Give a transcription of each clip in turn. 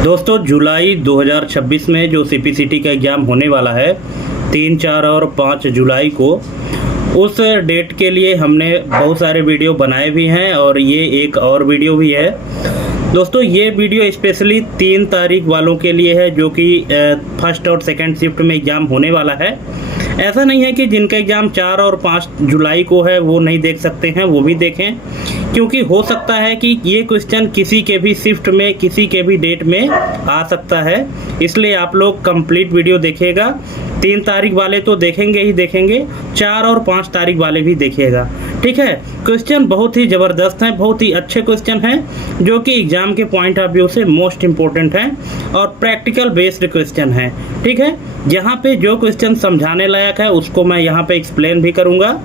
दोस्तों जुलाई 2026 में जो सीपीसीटी का एग्ज़ाम होने वाला है 3, 4 और 5 जुलाई को, उस डेट के लिए हमने बहुत सारे वीडियो बनाए भी हैं और ये एक और वीडियो भी है। दोस्तों ये वीडियो स्पेशली 3 तारीख वालों के लिए है जो कि फर्स्ट और सेकंड शिफ्ट में एग्ज़ाम होने वाला है। ऐसा नहीं है कि जिनका एग्ज़ाम 4 और 5 जुलाई को है वो नहीं देख सकते हैं, वो भी देखें, क्योंकि हो सकता है कि ये क्वेश्चन किसी के भी शिफ्ट में किसी के भी डेट में आ सकता है। इसलिए आप लोग कंप्लीट वीडियो देखिएगा। 3 तारीख वाले तो देखेंगे ही देखेंगे, 4 और 5 तारीख वाले भी देखिएगा, ठीक है। क्वेश्चन बहुत ही ज़बरदस्त हैं, बहुत ही अच्छे क्वेश्चन हैं जो कि एग्ज़ाम के पॉइंट ऑफ व्यू से मोस्ट इम्पोर्टेंट हैं और प्रैक्टिकल बेस्ड क्वेश्चन हैं, ठीक है। जहाँ पे जो क्वेश्चन समझाने लायक है उसको मैं यहाँ पे एक्सप्लेन भी करूँगा,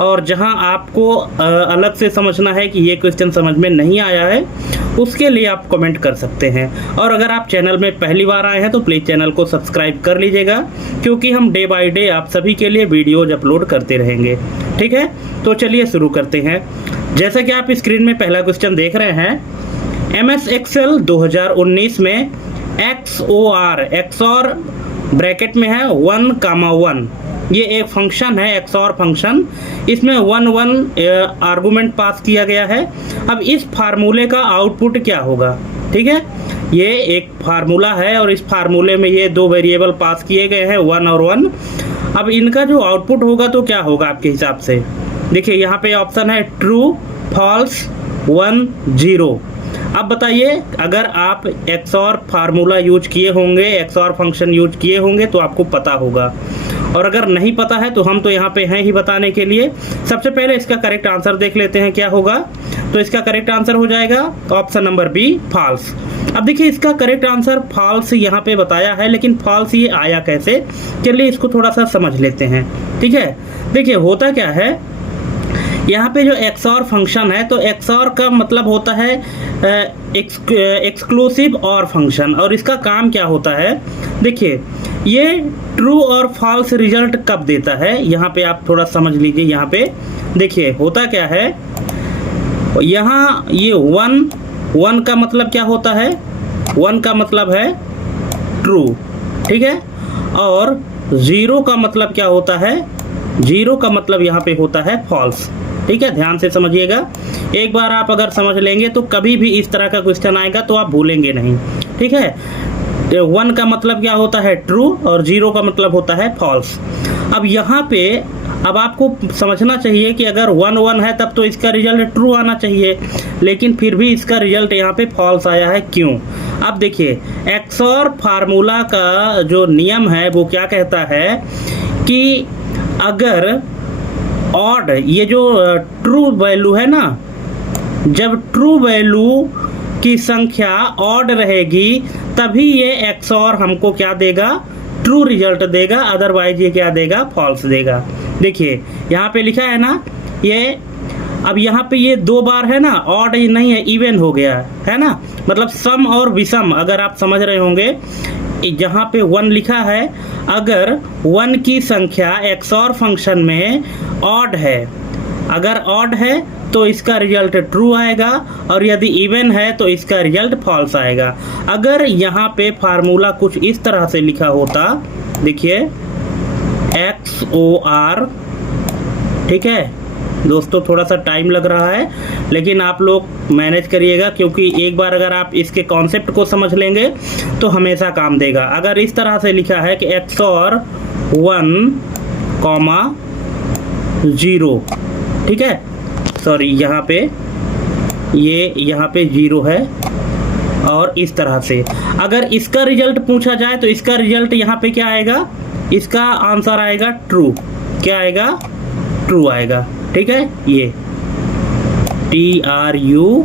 और जहाँ आपको अलग से समझना है कि ये क्वेश्चन समझ में नहीं आया है उसके लिए आप कमेंट कर सकते हैं। और अगर आप चैनल में पहली बार आए हैं तो प्लीज़ चैनल को सब्सक्राइब कर लीजिएगा, क्योंकि हम डे बाय डे आप सभी के लिए वीडियोज अपलोड करते रहेंगे, ठीक है। तो चलिए शुरू करते हैं। जैसा कि आप स्क्रीन में पहला क्वेश्चन देख रहे हैं, MS एक्सेल 2019 में XOR ब्रैकेट में है 1,1, ये एक फंक्शन है XOR फंक्शन। इसमें 1 आर्गुमेंट पास किया गया है। अब इस फार्मूले का आउटपुट क्या होगा, ठीक है। ये एक फार्मूला है और इस फार्मूले में ये 2 वेरिएबल पास किए गए हैं 1 और 1। अब इनका जो आउटपुट होगा तो क्या होगा आपके हिसाब से? देखिए यहाँ पे ऑप्शन है ट्रू, फॉल्स, 1, 0। अब बताइए, अगर आप XOR फार्मूला यूज किए होंगे, XOR फंक्शन यूज किए होंगे तो आपको पता होगा, और अगर नहीं पता है तो हम तो यहाँ पे हैं ही बताने के लिए। सबसे पहले इसका करेक्ट आंसर देख लेते हैं क्या होगा। तो इसका करेक्ट आंसर हो जाएगा ऑप्शन नंबर बी, फॉल्स। अब देखिए इसका करेक्ट आंसर फॉल्स यहाँ पे बताया है, लेकिन फॉल्स ये आया कैसे, चलिए इसको थोड़ा सा समझ लेते हैं, ठीक है। देखिए होता क्या है, यहाँ पे जो XOR फंक्शन है तो XOR का मतलब होता है एक्सक्लूसिव और फंक्शन, और इसका काम क्या होता है, देखिए ये ट्रू और फॉल्स रिजल्ट कब देता है, यहाँ पे आप थोड़ा समझ लीजिए। यहाँ पे देखिए होता क्या है, यहाँ ये 1 का मतलब क्या होता है, 1 का मतलब है ट्रू, ठीक है, और 0 का मतलब क्या होता है, 0 का मतलब यहाँ पे होता है फॉल्स, ठीक है। ध्यान से समझिएगा, एक बार आप अगर समझ लेंगे तो कभी भी इस तरह का क्वेश्चन आएगा तो आप भूलेंगे नहीं, ठीक है। 1 का मतलब क्या होता है ट्रू और 0 का मतलब होता है फॉल्स। अब यहाँ पे अब आपको समझना चाहिए कि अगर 1 है तब तो इसका रिजल्ट ट्रू आना चाहिए, लेकिन फिर भी इसका रिजल्ट यहाँ पे फॉल्स आया है, क्यों? अब देखिए XOR फार्मूला का जो नियम है वो क्या कहता है कि अगर ऑड, ये जो ट्रू वैल्यू है ना, जब ट्रू वैल्यू की संख्या ऑड रहेगी तभी ये XOR हमको क्या देगा, ट्रू रिजल्ट देगा, अदरवाइज ये क्या देगा, फॉल्स देगा। देखिए यहाँ पे लिखा है ना ये, अब यहाँ पे ये 2 बार है ना, ऑड नहीं है, इवन हो गया है ना, मतलब सम और विषम, अगर आप समझ रहे होंगे। जहाँ पे 1 लिखा है, अगर 1 की संख्या XOR फंक्शन में ऑड है, अगर ऑड है तो इसका रिजल्ट ट्रू आएगा, और यदि इवन है तो इसका रिजल्ट फॉल्स आएगा। अगर यहाँ पे फार्मूला कुछ इस तरह से लिखा होता, देखिए XOR, ठीक है दोस्तों, थोड़ा सा टाइम लग रहा है लेकिन आप लोग मैनेज करिएगा, क्योंकि एक बार अगर आप इसके कॉन्सेप्ट को समझ लेंगे तो हमेशा काम देगा। अगर इस तरह से लिखा है कि XOR 1, 0, ठीक है, सॉरी यहाँ पे ये यहाँ पे 0 है, और इस तरह से अगर इसका रिजल्ट पूछा जाए तो इसका रिजल्ट यहाँ पे क्या आएगा, इसका आंसर आएगा ट्रू, क्या आएगा, ट्रू आएगा, ठीक है, ये TRUE,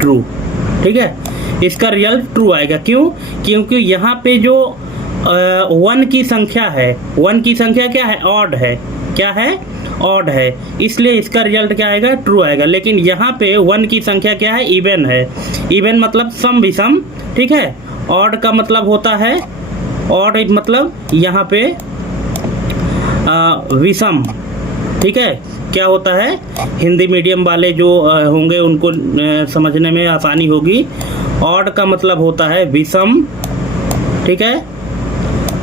ट्रू, ठीक है, इसका रिजल्ट ट्रू आएगा। क्यों? क्योंकि यहाँ पे जो 1 की संख्या है, 1 की संख्या क्या है, ऑड है, क्या है, ऑड है, इसलिए इसका रिजल्ट क्या आएगा, ट्रू आएगा। लेकिन यहाँ पे 1 की संख्या क्या है, इवन है, इवन मतलब सम विषम, ठीक है। ऑड का मतलब होता है, ऑड मतलब यहाँ पे विषम, ठीक है। क्या होता है, हिंदी मीडियम वाले जो होंगे उनको समझने में आसानी होगी। ऑड का मतलब होता है विषम, ठीक है,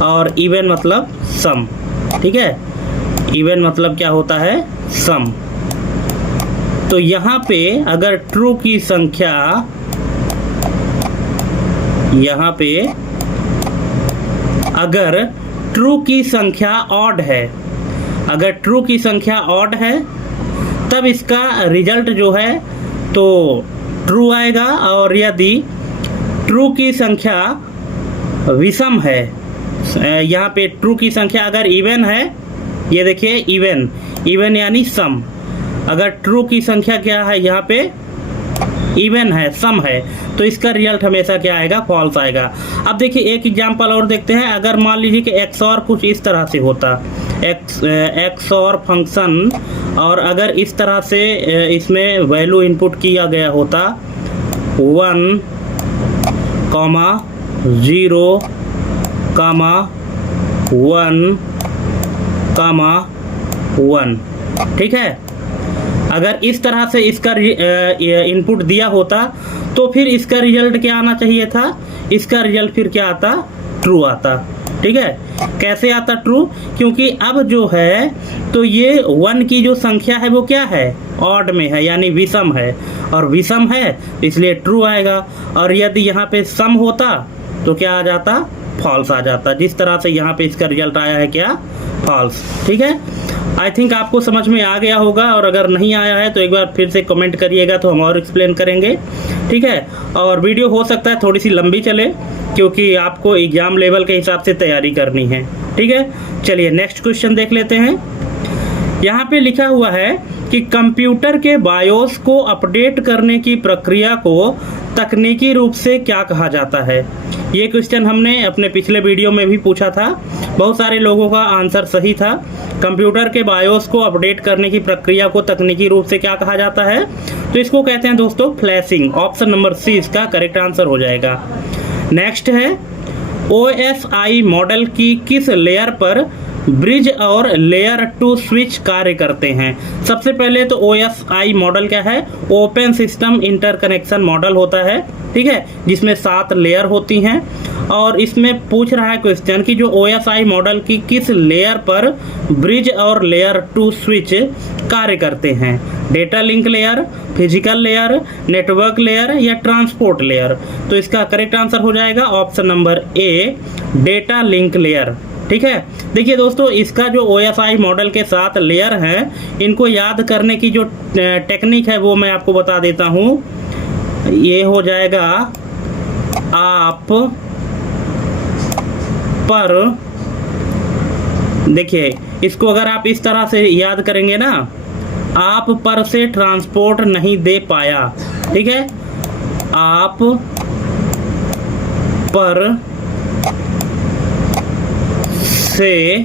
और इवन मतलब सम, ठीक है। इवन मतलब क्या होता है, सम। तो यहाँ पे अगर ट्रू की संख्या, यहाँ पे अगर ट्रू की संख्या ऑड है, अगर ट्रू की संख्या ऑड है तब इसका रिजल्ट जो है तो ट्रू आएगा, और यदि ट्रू की संख्या विषम है, यहाँ पे ट्रू की संख्या अगर इवन है, ये देखिए इवन, इवन यानी सम, अगर ट्रू की संख्या क्या है यहाँ पे इवन है, सम है, तो इसका रिजल्ट हमेशा क्या आएगा, फॉल्स आएगा। अब देखिए एक एग्जांपल और देखते हैं। अगर मान लीजिए कि XOR कुछ इस तरह से होता, XOR फंक्शन, और अगर इस तरह से इसमें वैल्यू इनपुट किया गया होता 1, 0, 1, 1, ठीक है। अगर इस तरह से इसका इनपुट दिया होता तो फिर इसका रिजल्ट क्या आना चाहिए था, इसका रिजल्ट फिर क्या आता, ट्रू आता, ठीक है। कैसे आता ट्रू, क्योंकि अब जो है तो ये 1 की जो संख्या है वो क्या है, ऑड में है, यानी विषम है, और विषम है इसलिए ट्रू आएगा। और यदि यहाँ पे सम होता तो क्या आ जाता, फॉल्स आ जाता। जिस तरह से यहाँ पे इसका रिजल्ट आया है क्या, फॉल्स, ठीक है। आई थिंक आपको समझ में आ गया होगा, और अगर नहीं आया है तो एक बार फिर से कमेंट करिएगा तो हम और एक्सप्लेन करेंगे, ठीक है। और वीडियो हो सकता है थोड़ी सी लंबी चले, क्योंकि आपको एग्जाम लेवल के हिसाब से तैयारी करनी है, ठीक है। चलिए नेक्स्ट क्वेश्चन देख लेते हैं। यहाँ पे लिखा हुआ है कि कंप्यूटर के बायोस को अपडेट करने की प्रक्रिया को तकनीकी रूप से क्या कहा जाता है। ये क्वेश्चन हमने अपने पिछले वीडियो में भी पूछा था, बहुत सारे लोगों का आंसर सही था। कंप्यूटर के बायोस को अपडेट करने की प्रक्रिया को तकनीकी रूप से क्या कहा जाता है, तो इसको कहते हैं दोस्तों फ्लैशिंग। ऑप्शन नंबर सी इसका करेक्ट आंसर हो जाएगा। नेक्स्ट है OSI मॉडल की किस लेयर पर ब्रिज और लेयर 2 स्विच कार्य करते हैं। सबसे पहले तो OSI मॉडल क्या है, ओपन सिस्टम इंटरकनेक्शन मॉडल होता है, ठीक है, जिसमें 7 लेयर होती हैं। और इसमें पूछ रहा है क्वेश्चन कि जो OSI मॉडल की किस लेयर पर ब्रिज और लेयर 2 स्विच कार्य करते हैं, data link layer, physical layer, network layer या ट्रांसपोर्ट लेयर। तो इसका करेक्ट आंसर हो जाएगा option number A, data link layer, ठीक है। देखिए दोस्तों, इसका जो OSI मॉडल के 7 लेयर हैं, इनको याद करने की जो टेक्निक है वो मैं आपको बता देता हूँ। ये हो जाएगा आप पर, देखिए इसको अगर आप इस तरह से याद करेंगे ना, आप पर से ट्रांसपोर्ट नहीं दे पाया, ठीक है, आप पर से,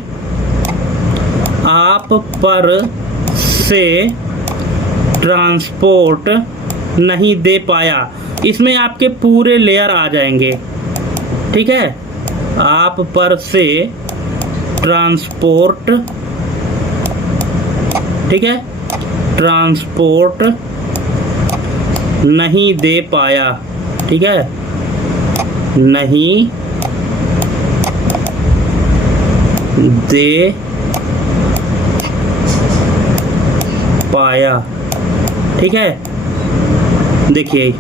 आप पर से ट्रांसपोर्ट नहीं दे पाया, इसमें आपके पूरे लेयर आ जाएंगे, ठीक है। आप पर से ट्रांसपोर्ट, ठीक है, ट्रांसपोर्ट नहीं दे पाया, ठीक है, नहीं दे पाया, ठीक है। देखिए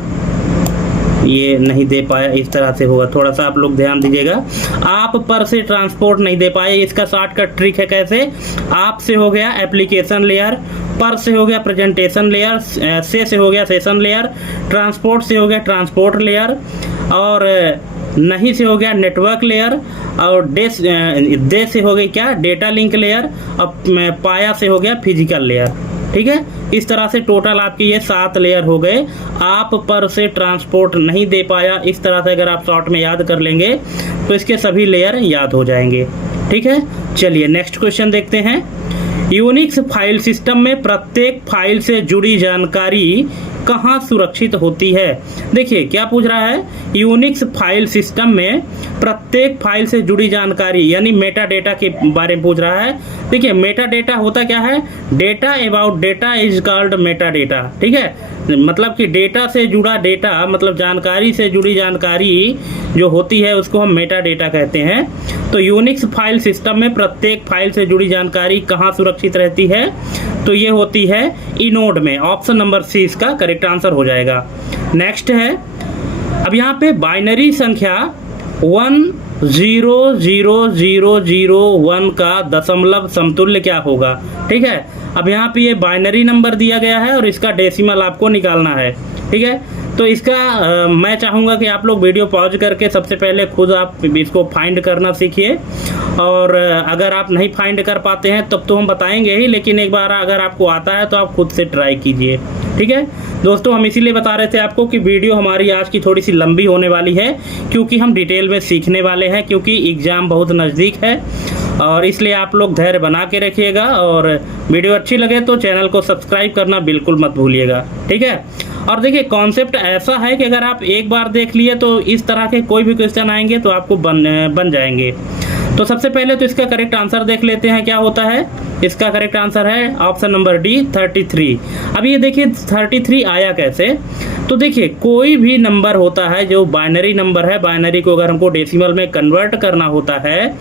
ये नहीं दे पाया इस तरह से होगा, थोड़ा सा आप लोग ध्यान दीजिएगा। आप पर से ट्रांसपोर्ट नहीं दे पाए, इसका शॉर्टकट ट्रिक है कैसे। आप से हो गया एप्लीकेशन लेयर, पर से हो गया प्रेजेंटेशन लेयर, से हो गया सेशन लेयर, ट्रांसपोर्ट से हो गया ट्रांसपोर्ट लेयर, और नहीं से हो गया नेटवर्क लेयर, और दे से हो गई क्या, डेटा लिंक लेयर, और पाया से हो गया फिजिकल लेयर, ठीक है। इस तरह से टोटल आपके ये 7 लेयर हो गए। आप पर से ट्रांसपोर्ट नहीं दे पाया, इस तरह से अगर आप शॉर्ट में याद कर लेंगे तो इसके सभी लेयर याद हो जाएंगे, ठीक है। चलिए नेक्स्ट क्वेश्चन देखते हैं। यूनिक्स फाइल सिस्टम में प्रत्येक फाइल से जुड़ी जानकारी कहाँ सुरक्षित होती है। देखिए क्या पूछ रहा है, यूनिक्स फाइल सिस्टम में प्रत्येक फाइल से जुड़ी जानकारी यानी मेटा डेटा के बारे में पूछ रहा है। देखिए मेटा डेटा होता क्या है, data about data is called Meta data. ठीक है, मतलब कि डेटा से जुड़ा डेटा, मतलब जानकारी से जुड़ी जानकारी जो होती है उसको हम मेटा डेटा कहते हैं। तो यूनिक्स फाइल सिस्टम में प्रत्येक फाइल से जुड़ी जानकारी कहाँ सुरक्षित रहती है, तो ये होती है इनोड में। ऑप्शन नंबर सी इसका करेक्ट आंसर हो जाएगा। नेक्स्ट है, अब यहाँ पे बाइनरी संख्या 1000001 का दशमलव समतुल्य क्या होगा। ठीक है, अब यहाँ पे ये बाइनरी नंबर दिया गया है और इसका डेसिमल आपको निकालना है। ठीक है, तो इसका मैं चाहूँगा कि आप लोग वीडियो पॉज करके सबसे पहले खुद आप इसको फाइंड करना सीखिए, और अगर आप नहीं फाइंड कर पाते हैं तब तो हम बताएंगे ही, लेकिन एक बार अगर आपको आता है तो आप खुद से ट्राई कीजिए। ठीक है दोस्तों, हम इसीलिए बता रहे थे आपको कि वीडियो हमारी आज की थोड़ी सी लंबी होने वाली है, क्योंकि हम डिटेल में सीखने वाले हैं, क्योंकि एग्ज़ाम बहुत नज़दीक है, और इसलिए आप लोग धैर्य बना के रखिएगा। और वीडियो अच्छी लगे तो चैनल को सब्सक्राइब करना बिल्कुल मत भूलिएगा। ठीक है, और देखिए कॉन्सेप्ट ऐसा है कि अगर आप एक बार देख लिए तो इस तरह के कोई भी क्वेश्चन आएंगे तो आपको बन जाएंगे। तो सबसे पहले तो इसका करेक्ट आंसर देख लेते हैं क्या होता है। इसका करेक्ट आंसर है ऑप्शन नंबर डी 33। अब ये देखिए 33 आया कैसे, तो देखिए कोई भी नंबर होता है जो बाइनरी नंबर है, बाइनरी को अगर हमको डेसिमल में कन्वर्ट करना होता है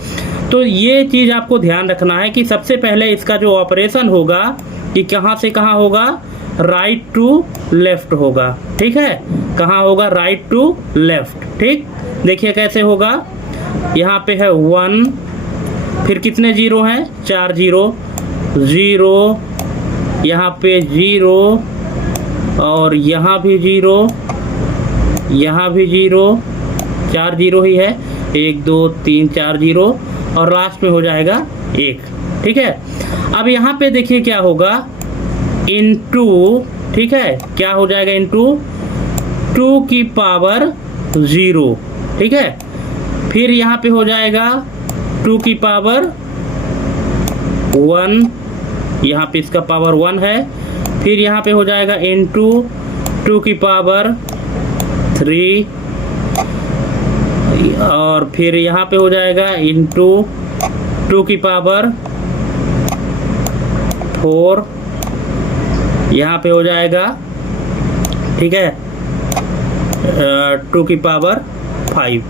तो ये चीज़ आपको ध्यान रखना है कि सबसे पहले इसका जो ऑपरेशन होगा कि कहाँ से कहाँ होगा, राइट टू लेफ्ट होगा। ठीक है, कहाँ होगा, राइट टू लेफ्ट। ठीक, देखिए कैसे होगा, यहाँ पे है 1, फिर कितने जीरो हैं, 4 जीरो, 0, यहाँ पे 0, और यहाँ भी 0, यहाँ भी 0, 4 जीरो ही है, 1 2 3 4 जीरो, और लास्ट में हो जाएगा 1। ठीक है, अब यहाँ पे देखिए क्या होगा, इनटू, ठीक है, क्या हो जाएगा, इनटू 2 की पावर 0। ठीक है, फिर यहाँ पे हो जाएगा 2 की पावर 1, यहाँ पे इसका पावर 1 है, फिर यहाँ पे हो जाएगा इनटू 2 की पावर 3, और फिर यहाँ पे हो जाएगा इनटू 2 की पावर 4, यहाँ पे हो जाएगा, ठीक है, 2 की पावर 5,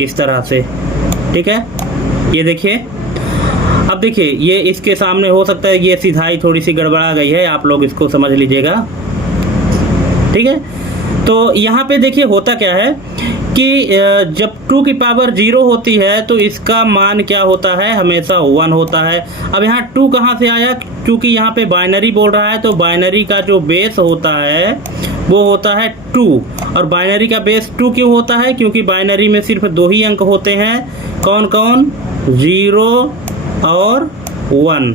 इस तरह से। ठीक है, ये देखिए, अब देखिए ये इसके सामने हो सकता है ये सिधाई थोड़ी सी गड़बड़ा गई है, आप लोग इसको समझ लीजिएगा। ठीक है, तो यहाँ पे देखिए होता क्या है कि जब 2 की पावर 0 होती है तो इसका मान क्या होता है, हमेशा 1 होता है। अब यहाँ 2 कहाँ से आया, क्योंकि यहाँ पे बाइनरी बोल रहा है, तो बाइनरी का जो बेस होता है वो होता है 2, और बाइनरी का बेस 2 क्यों होता है, क्योंकि बाइनरी में सिर्फ 2 ही अंक होते हैं, कौन कौन, 0 और 1,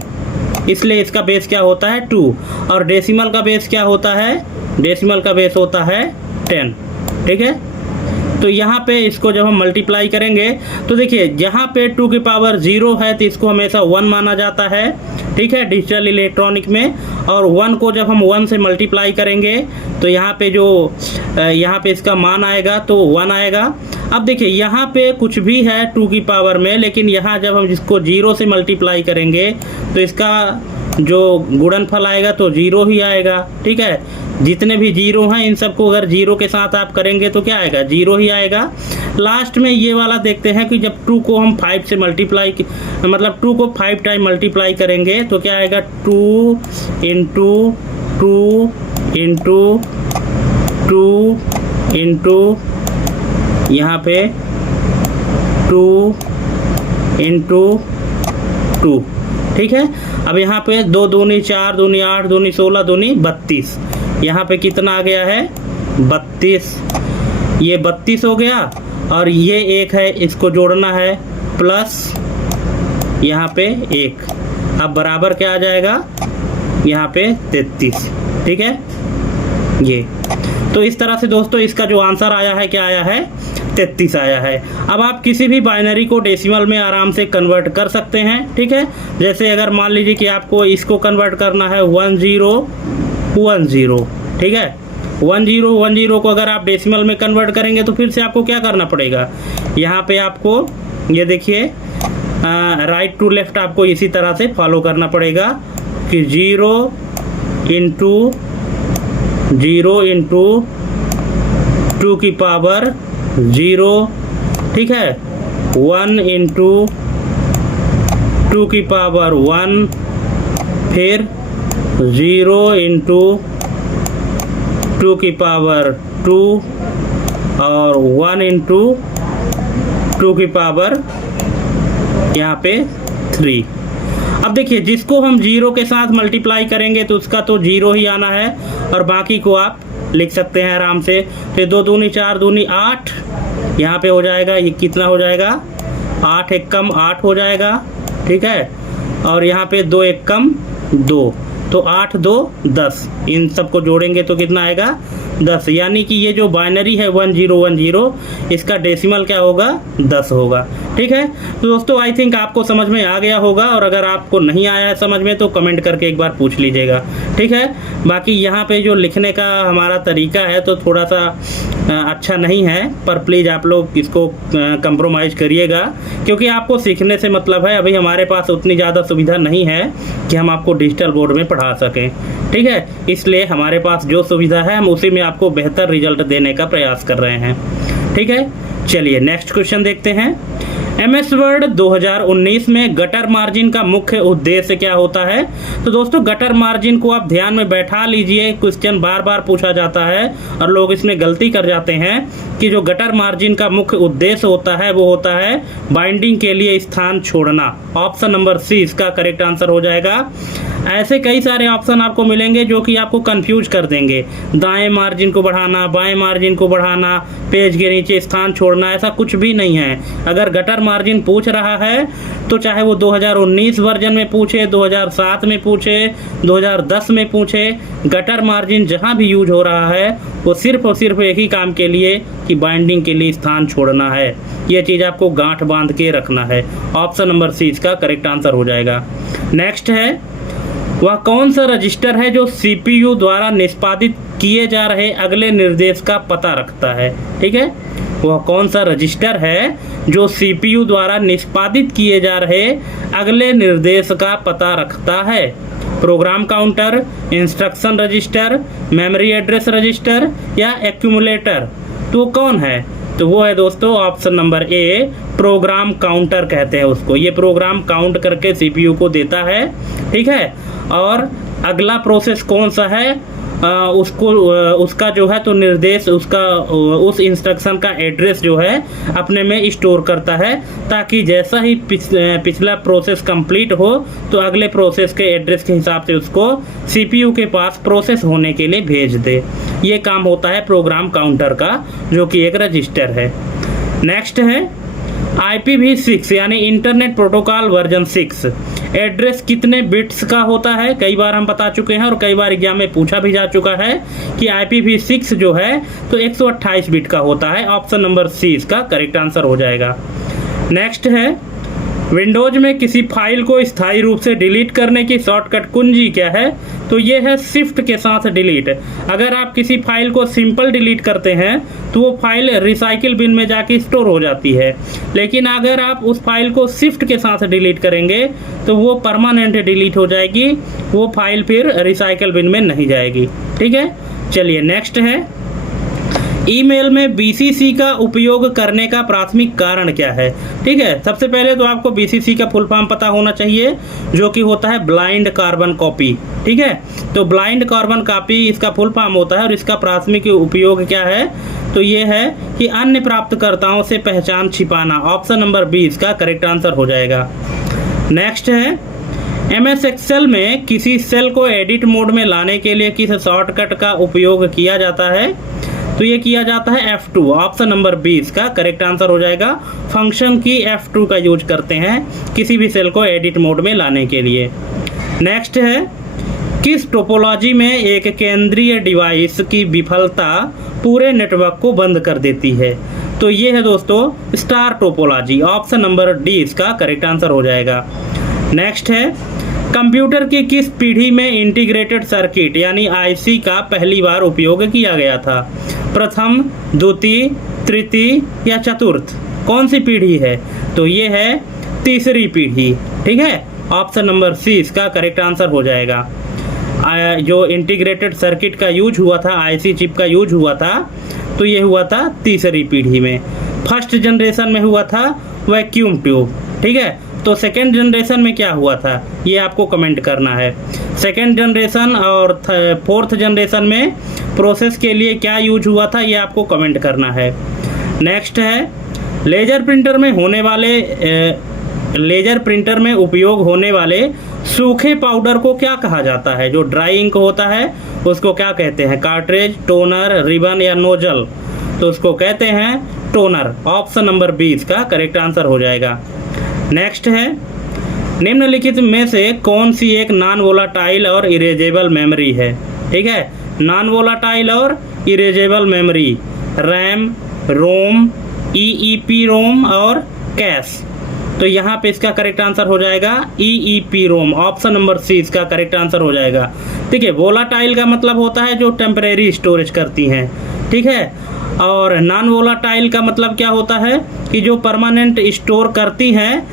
इसलिए इसका बेस क्या होता है 2। और डेसिमल का बेस क्या होता है, डेसिमल का बेस होता है 10। ठीक है, तो यहाँ पे इसको जब हम मल्टीप्लाई करेंगे तो देखिए जहाँ पे 2 की पावर 0 है तो इसको हमेशा 1 माना जाता है। ठीक है, डिजिटल इलेक्ट्रॉनिक में, और 1 को जब हम 1 से मल्टीप्लाई करेंगे तो यहाँ पे जो यहाँ पे इसका मान आएगा तो 1 आएगा। अब देखिए यहाँ पे कुछ भी है 2 की पावर में, लेकिन यहाँ जब हम इसको 0 से मल्टीप्लाई करेंगे तो इसका जो गुणनफल आएगा तो 0 ही आएगा। ठीक है, जितने भी 0 हैं इन सबको अगर 0 के साथ आप करेंगे तो क्या आएगा, 0 ही आएगा। लास्ट में ये वाला देखते हैं कि जब 2 को हम 5 से मल्टीप्लाई, मतलब 2 को 5 टाइम मल्टीप्लाई करेंगे तो क्या आएगा, 2 इंटू 2 इंटू 2 इंटू यहाँ पे 2 इंटू 2। ठीक है, अब यहाँ पे 2 दूनी 4, दूनी 8, दूनी 16, दूनी 32, यहाँ पे कितना आ गया है, 32, ये 32 हो गया, और ये 1 है, इसको जोड़ना है, प्लस यहाँ पे 1, अब बराबर क्या आ जाएगा, यहाँ पे 33। ठीक है, ये तो इस तरह से दोस्तों इसका जो आंसर आया है क्या आया है, 33 आया है। अब आप किसी भी बाइनरी को डेसिमल में आराम से कन्वर्ट कर सकते हैं। ठीक है, जैसे अगर मान लीजिए कि आपको इसको कन्वर्ट करना है 1010, ठीक है। 1010 को अगर आप डेसिमल में कन्वर्ट करेंगे तो फिर से आपको क्या करना पड़ेगा, यहाँ पे आपको ये देखिए राइट टू लेफ्ट आपको इसी तरह से फॉलो करना पड़ेगा कि 0 इंटू 2 की पावर 0, ठीक है, 1 इंटू 2 की पावर 1, फिर 0 इंटू 2 की पावर 2 और 1 इंटू 2 की पावर यहाँ पे 3। अब देखिए जिसको हम 0 के साथ मल्टीप्लाई करेंगे तो उसका तो 0 ही आना है और बाकी को आप लिख सकते हैं आराम से। फिर 2 दूनी 4 दूनी 8 यहाँ पे हो जाएगा, ये कितना हो जाएगा, 8 एक कम 8 हो जाएगा, ठीक है। और यहाँ पे 2 एक कम 2, तो 8 2 10, इन सबको जोड़ेंगे तो कितना आएगा 10। यानी कि ये जो बाइनरी है 1010 इसका डेसिमल क्या होगा 10 होगा, ठीक है। तो दोस्तों आई थिंक आपको समझ में आ गया होगा, और अगर आपको नहीं आया है समझ में तो कमेंट करके एक बार पूछ लीजिएगा, ठीक है। बाकी यहाँ पे जो लिखने का हमारा तरीका है तो थोड़ा सा अच्छा नहीं है, पर प्लीज़ आप लोग इसको कंप्रोमाइज़ करिएगा, क्योंकि आपको सीखने से मतलब है। अभी हमारे पास उतनी ज़्यादा सुविधा नहीं है कि हम आपको डिजिटल बोर्ड में पढ़ा सकें, ठीक है। इसलिए हमारे पास जो सुविधा है हम उसी में आपको बेहतर रिजल्ट देने का प्रयास कर रहे हैं, ठीक है। चलिए नेक्स्ट क्वेश्चन देखते हैं। MS वर्ड 2019 में गटर मार्जिन का मुख्य उद्देश्य क्या होता है। तो दोस्तों गटर मार्जिन को आप ध्यान में बैठा लीजिए, क्वेश्चन बार बार पूछा जाता है और लोग इसमें गलती कर जाते हैं कि जो गटर मार्जिन का मुख्य उद्देश्य होता है वो होता है बाइंडिंग के लिए स्थान छोड़ना। ऑप्शन नंबर सी इसका करेक्ट आंसर हो जाएगा। ऐसे कई सारे ऑप्शन आपको मिलेंगे जो कि आपको कंफ्यूज कर देंगे, दाएं मार्जिन को बढ़ाना, बाएं मार्जिन को बढ़ाना, पेज के नीचे स्थान छोड़ना, ऐसा कुछ भी नहीं है। अगर गटर मार्जिन पूछ रहा है तो चाहे वो 2019 वर्जन में पूछे, 2007 में पूछे, 2010 में पूछे, गटर मार्जिन जहां भी यूज हो रहा है वो सिर्फ और सिर्फ एक ही काम के लिए कि बाइंडिंग के लिए स्थान छोड़ना है। ये चीज़ आपको गांठ बांध के रखना है। ऑप्शन नंबर सी इसका करेक्ट आंसर हो जाएगा। नेक्स्ट है, वह कौन सा रजिस्टर है जो CPU द्वारा निष्पादित किए जा रहे अगले निर्देश का पता रखता है, ठीक है। वह कौन सा रजिस्टर है जो CPU द्वारा निष्पादित किए जा रहे अगले निर्देश का पता रखता है। Program counter, instruction register, memory address register या एक्यूमुलेटर, तो कौन है। तो वो है दोस्तों option number A, program counter कहते हैं उसको। ये प्रोग्राम काउंट करके CPU को देता है, ठीक है। और अगला प्रोसेस कौन सा है उसका जो है तो निर्देश उसका उस इंस्ट्रक्शन का एड्रेस जो है अपने में स्टोर करता है, ताकि जैसा ही पिछला प्रोसेस कंप्लीट हो तो अगले प्रोसेस के एड्रेस के हिसाब से उसको CPU के पास प्रोसेस होने के लिए भेज दे। ये काम होता है प्रोग्राम काउंटर का, जो कि एक रजिस्टर है। नेक्स्ट है IPv6 यानी इंटरनेट प्रोटोकॉल वर्जन 6 एड्रेस कितने बिट्स का होता है। कई बार हम बता चुके हैं और कई बार एग्जाम में पूछा भी जा चुका है कि IPv6 जो है तो 128 बिट का होता है। ऑप्शन नंबर सी इसका करेक्ट आंसर हो जाएगा। नेक्स्ट है, विंडोज में किसी फाइल को स्थायी रूप से डिलीट करने की शॉर्टकट कुंजी क्या है। तो ये है शिफ्ट के साथ डिलीट। अगर आप किसी फाइल को सिंपल डिलीट करते हैं तो वो फाइल रिसाइकिल बिन में जाके स्टोर हो जाती है, लेकिन अगर आप उस फाइल को शिफ्ट के साथ डिलीट करेंगे तो वो परमानेंट डिलीट हो जाएगी, वो फाइल फिर रिसाइकिल बिन में नहीं जाएगी, ठीक है। चलिए नेक्स्ट है, ईमेल में BCC का उपयोग करने का प्राथमिक कारण क्या है। ठीक है, सबसे पहले तो आपको BCC का फुल फॉर्म पता होना चाहिए, जो कि होता है ब्लाइंड कार्बन कॉपी। ठीक है, तो ब्लाइंड कार्बन कॉपी इसका फुल फॉर्म होता है और इसका प्राथमिक उपयोग क्या है, तो ये है कि अन्य प्राप्तकर्ताओं से पहचान छिपाना। ऑप्शन नंबर बी इसका करेक्ट आंसर हो जाएगा। नेक्स्ट है, MS एक्सेल में किसी सेल को एडिट मोड में लाने के लिए किस शॉर्टकट का उपयोग किया जाता है, तो ये किया जाता है F2। ऑप्शन नंबर बी इसका करेक्ट आंसर हो जाएगा। फंक्शन की F2 का यूज करते हैं किसी भी सेल को एडिट मोड में लाने के लिए। नेक्स्ट है, किस टोपोलॉजी में एक केंद्रीय डिवाइस की विफलता पूरे नेटवर्क को बंद कर देती है, तो ये है दोस्तों star topology. Option number D इसका करेक्ट आंसर हो जाएगा। नेक्स्ट है, कंप्यूटर की किस पीढ़ी में इंटीग्रेटेड सर्किट यानी आईसी का पहली बार उपयोग किया गया था? प्रथम, द्वितीय, तृतीय या चतुर्थ? कौन सी पीढ़ी है? तो ये है तीसरी पीढ़ी। ठीक है, ऑप्शन नंबर सी इसका करेक्ट आंसर हो जाएगा। जो इंटीग्रेटेड सर्किट का यूज हुआ था, आईसी चिप का यूज हुआ था, तो ये हुआ था तीसरी पीढ़ी में। फर्स्ट जनरेशन में हुआ था वैक्यूम ट्यूब। ठीक है, तो सेकेंड जनरेशन में क्या हुआ था ये आपको कमेंट करना है। सेकेंड जनरेशन और फोर्थ जनरेशन में प्रोसेस के लिए क्या यूज हुआ था ये आपको कमेंट करना है। नेक्स्ट है, लेजर प्रिंटर में उपयोग होने वाले सूखे पाउडर को क्या कहा जाता है? जो ड्राई इंक होता है उसको क्या कहते हैं? कार्ट्रिज, टोनर, रिबन या नोजल? तो उसको कहते हैं टोनर। ऑप्शन नंबर बी इसका करेक्ट आंसर हो जाएगा। नेक्स्ट है, निम्नलिखित में से कौन सी एक नॉन वोलाटाइल और इरेजेबल मेमोरी है? ठीक है, नॉन वोलाटाइल और इरेजेबल मेमोरी, रैम, रोम, ईईपी रोम और कैश। तो यहाँ पे इसका करेक्ट आंसर हो जाएगा ईईपी रोम। ऑप्शन नंबर सी इसका करेक्ट आंसर हो जाएगा। ठीक है, वोलाटाइल का मतलब होता है जो टेम्परेरी स्टोरेज करती हैं। ठीक है, और नॉन वोलाटाइल का मतलब क्या होता है कि जो परमानेंट स्टोर करती हैं,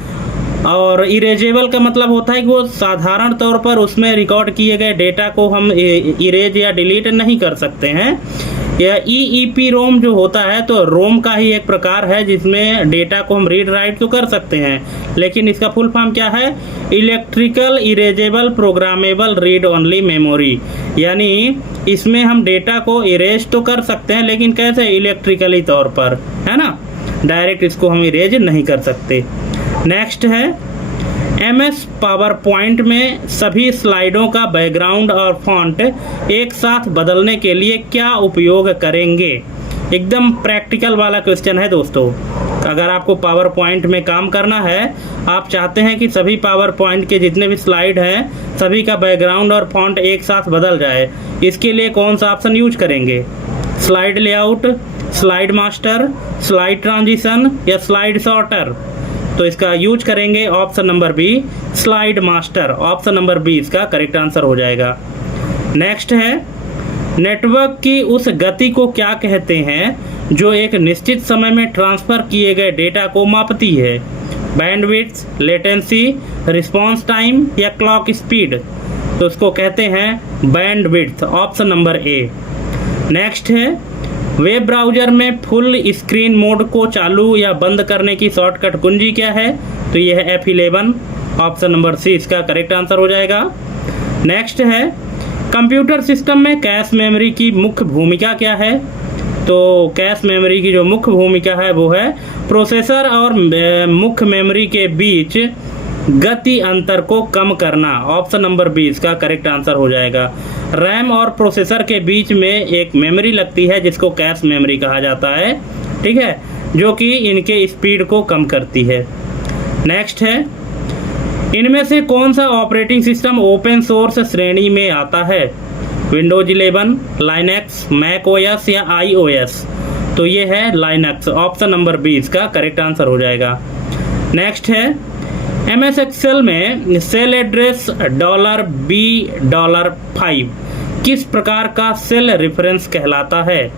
और इरेजेबल का मतलब होता है कि वो साधारण तौर पर उसमें रिकॉर्ड किए गए डेटा को हम इरेज या डिलीट नहीं कर सकते हैं। या ईईपी रोम जो होता है तो रोम का ही एक प्रकार है जिसमें डेटा को हम रीड राइट तो कर सकते हैं, लेकिन इसका फुल फॉर्म क्या है? Electrical erasable programmable read only memory. यानी इसमें हम डेटा को इरेज तो कर सकते हैं, लेकिन कैसे? इलेक्ट्रिकली तौर पर, है ना, डायरेक्ट इसको हम इरेज नहीं कर सकते। नेक्स्ट है, MS पावर पॉइंट में सभी स्लाइडों का बैकग्राउंड और फॉन्ट एक साथ बदलने के लिए क्या उपयोग करेंगे? एकदम प्रैक्टिकल वाला क्वेश्चन है दोस्तों। अगर आपको पावर पॉइंट में काम करना है, आप चाहते हैं कि सभी पावर पॉइंट के जितने भी स्लाइड हैं सभी का बैकग्राउंड और फॉन्ट एक साथ बदल जाए, इसके लिए कौन सा ऑप्शन यूज करेंगे? Slide layout, slide master, slide transition या स्लाइड सॉर्टर? तो इसका यूज करेंगे option number B, slide master. Option number B इसका करेक्ट आंसर हो जाएगा। नेक्स्ट है, नेटवर्क की उस गति को क्या कहते हैं जो एक निश्चित समय में ट्रांसफर किए गए डेटा को मापती है? बैंडविड्थ, लेटेंसी, रिस्पांस टाइम या क्लॉक स्पीड? तो उसको कहते हैं bandwidth. Option number A. Next है, वेब ब्राउज़र में फुल स्क्रीन मोड को चालू या बंद करने की शॉर्टकट कुंजी क्या है? तो यह है F11। ऑप्शन नंबर सी इसका करेक्ट आंसर हो जाएगा। नेक्स्ट है, कंप्यूटर सिस्टम में कैश मेमोरी की मुख्य भूमिका क्या है? तो कैश मेमोरी की जो मुख्य भूमिका है वो है प्रोसेसर और मुख्य मेमोरी के बीच गति अंतर को कम करना। ऑप्शन नंबर बी इसका करेक्ट आंसर हो जाएगा। रैम और प्रोसेसर के बीच में एक मेमोरी लगती है जिसको कैश मेमोरी कहा जाता है। ठीक है, जो कि इनके स्पीड को कम करती है। नेक्स्ट है, इनमें से कौन सा ऑपरेटिंग सिस्टम ओपन सोर्स श्रेणी में आता है? विंडोज 11, लाइनक्स, मैक ओएस या iOS? तो ये है लाइनक्स। ऑप्शन नंबर बी इसका करेक्ट आंसर हो जाएगा। नेक्स्ट है, MS एक्सेल में सेल एड्रेस $B$5 किस प्रकार का सेल रेफरेंस कहलाता है?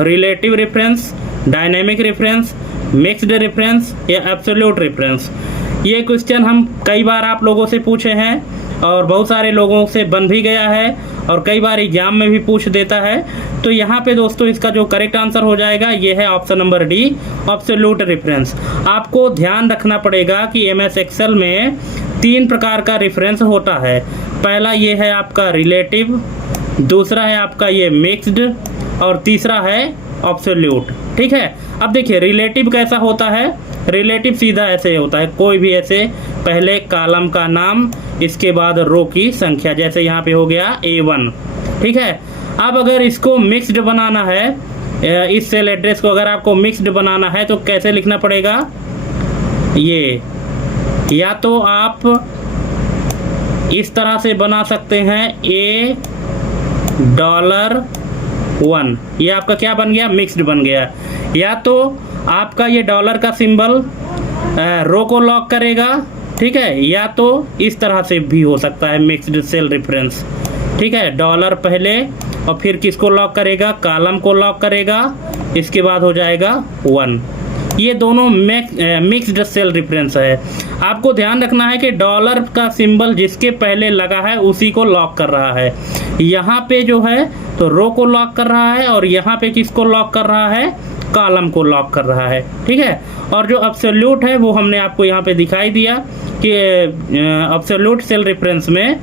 Relative reference, dynamic reference, mixed reference या एब्सोल्यूट रेफरेंस? ये क्वेश्चन हम कई बार आप लोगों से पूछे हैं और बहुत सारे लोगों से बन भी गया है और कई बार एग्जाम में भी पूछ देता है। तो यहाँ पे दोस्तों इसका जो करेक्ट आंसर हो जाएगा ये है option number D, absolute reference. आपको ध्यान रखना पड़ेगा कि MS एक्सेल में 3 प्रकार का रेफरेंस होता है। पहला ये है आपका रिलेटिव, दूसरा है आपका ये मिक्स्ड और तीसरा है एब्सोल्यूट। ठीक है, अब देखिए रिलेटिव कैसा होता है? रिलेटिव सीधा ऐसे होता है, कोई भी ऐसे पहले कॉलम का नाम, इसके बाद रो की संख्या, जैसे यहाँ पे हो गया A1। ठीक है, अब अगर इसको मिक्स्ड बनाना है, इस सेल एड्रेस को अगर आपको मिक्स्ड बनाना है तो कैसे लिखना पड़ेगा? ये या तो आप इस तरह से बना सकते हैं $1, ये आपका क्या बन गया? मिक्स्ड बन गया। या तो आपका ये डॉलर का सिंबल रो को लॉक करेगा, ठीक है, या तो इस तरह से भी हो सकता है मिक्स्ड सेल रेफरेंस। ठीक है, डॉलर पहले और फिर किसको लॉक करेगा, कॉलम को लॉक करेगा, इसके बाद हो जाएगा 1। ये दोनों मिक्स्ड सेल रेफरेंस है। आपको ध्यान रखना है कि डॉलर का सिंबल जिसके पहले लगा है उसी को लॉक कर रहा है। यहाँ पे जो है तो रो को लॉक कर रहा है और यहाँ पे किसको लॉक कर रहा है, कॉलम को लॉक कर रहा है। ठीक है, और जो एब्सोल्यूट है वो हमने आपको यहाँ पे दिखाई दिया कि एब्सोल्यूट सेल रेफरेंस में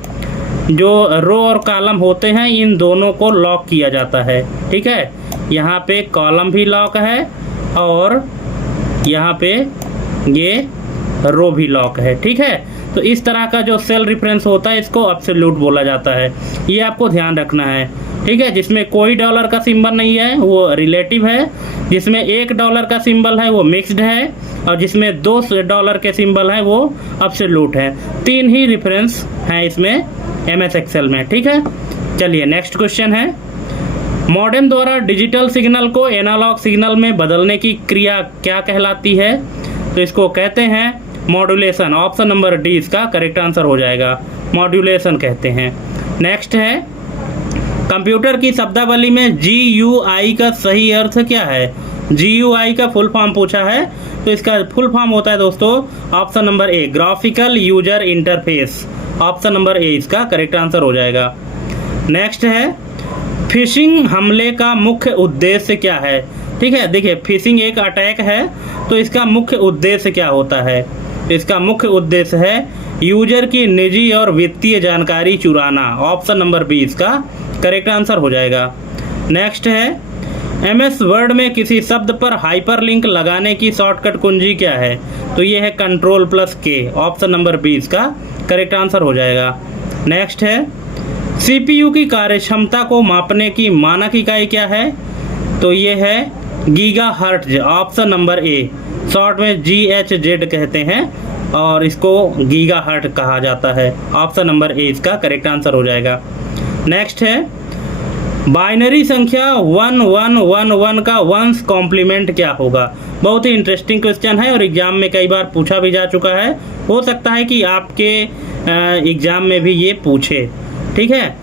जो रो और कॉलम होते हैं इन दोनों को लॉक किया जाता है। ठीक है, यहाँ पे कॉलम भी लॉक है और यहाँ पे ये रो भी लॉक है। ठीक है, तो इस तरह का जो सेल रेफरेंस होता है इसको एब्सोल्यूट बोला जाता है। ये आपको ध्यान रखना है। ठीक है, जिसमें कोई डॉलर का सिंबल नहीं है वो रिलेटिव है, जिसमें $1 का सिंबल है वो मिक्स्ड है, और जिसमें $2 के सिंबल है वो एब्सोल्यूट है। 3 ही रेफरेंस हैं इसमें MS एक्सेल में। ठीक है, चलिए नेक्स्ट क्वेश्चन है, मॉडेम द्वारा डिजिटल सिग्नल को एनालॉग सिग्नल में बदलने की क्रिया क्या कहलाती है? तो इसको कहते हैं मॉड्यूलेशन। ऑप्शन नंबर डी इसका करेक्ट आंसर हो जाएगा, मॉड्यूलेशन कहते हैं। नेक्स्ट है, कंप्यूटर की शब्दावली में GUI का सही अर्थ क्या है? GUI का फुल फॉर्म पूछा है, तो इसका फुल फॉर्म होता है दोस्तों option number A, graphical user interface. Option number A इसका करेक्ट आंसर हो जाएगा। नेक्स्ट है, फिशिंग हमले का मुख्य उद्देश्य क्या है? ठीक है, देखिए फिशिंग एक अटैक है, तो इसका मुख्य उद्देश्य क्या होता है? इसका मुख्य उद्देश्य है यूजर की निजी और वित्तीय जानकारी चुराना। ऑप्शन नंबर बी इसका करेक्ट आंसर हो जाएगा। नेक्स्ट है, MS वर्ड में किसी शब्द पर हाइपरलिंक लगाने की शॉर्टकट कुंजी क्या है? तो ये है Ctrl+K। ऑप्शन नंबर बी इसका करेक्ट आंसर हो जाएगा। नेक्स्ट है, CPU की कार्यक्षमता को मापने की मानक इकाई क्या है? तो ये है gigahertz. Option number A, short में GHZ कहते हैं और इसको गीगाहर्ट्ज कहा जाता है। ऑप्शन नंबर ए इसका करेक्ट आंसर हो जाएगा। नेक्स्ट है, बाइनरी संख्या 1111 का वंश कॉम्प्लीमेंट क्या होगा? बहुत ही इंटरेस्टिंग क्वेश्चन है और एग्जाम में कई बार पूछा भी जा चुका है। हो सकता है कि आपके एग्जाम में भी ये पूछे। ठीक है,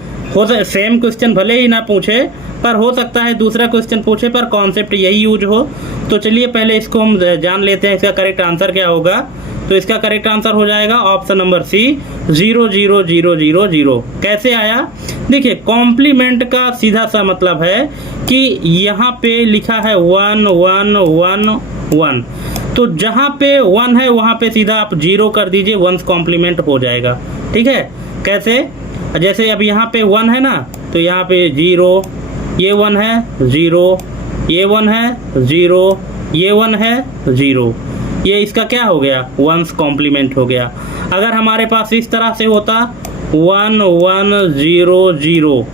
सेम क्वेश्चन भले ही ना पूछे पर हो सकता है दूसरा क्वेश्चन पूछे पर कॉन्सेप्ट यही यूज हो। तो चलिए पहले इसको हम जान लेते हैं इसका करेक्ट आंसर क्या होगा। तो इसका करेक्ट आंसर हो जाएगा ऑप्शन नंबर सी, 00000। कैसे आया? देखिए कॉम्प्लीमेंट का सीधा सा मतलब है कि यहाँ पे लिखा है 1111, तो जहाँ पे 1 है वहाँ पे सीधा आप 0 कर दीजिए, वंस कॉम्प्लीमेंट हो जाएगा। ठीक है, कैसे? जैसे अब यहाँ पे 1 है ना, तो यहाँ पे 0, ये 1 है 0, ये 1 है 0, ये 1 है 0, ये इसका क्या हो गया? वंस कॉम्प्लीमेंट हो गया। अगर हमारे पास इस तरह से होता 1100,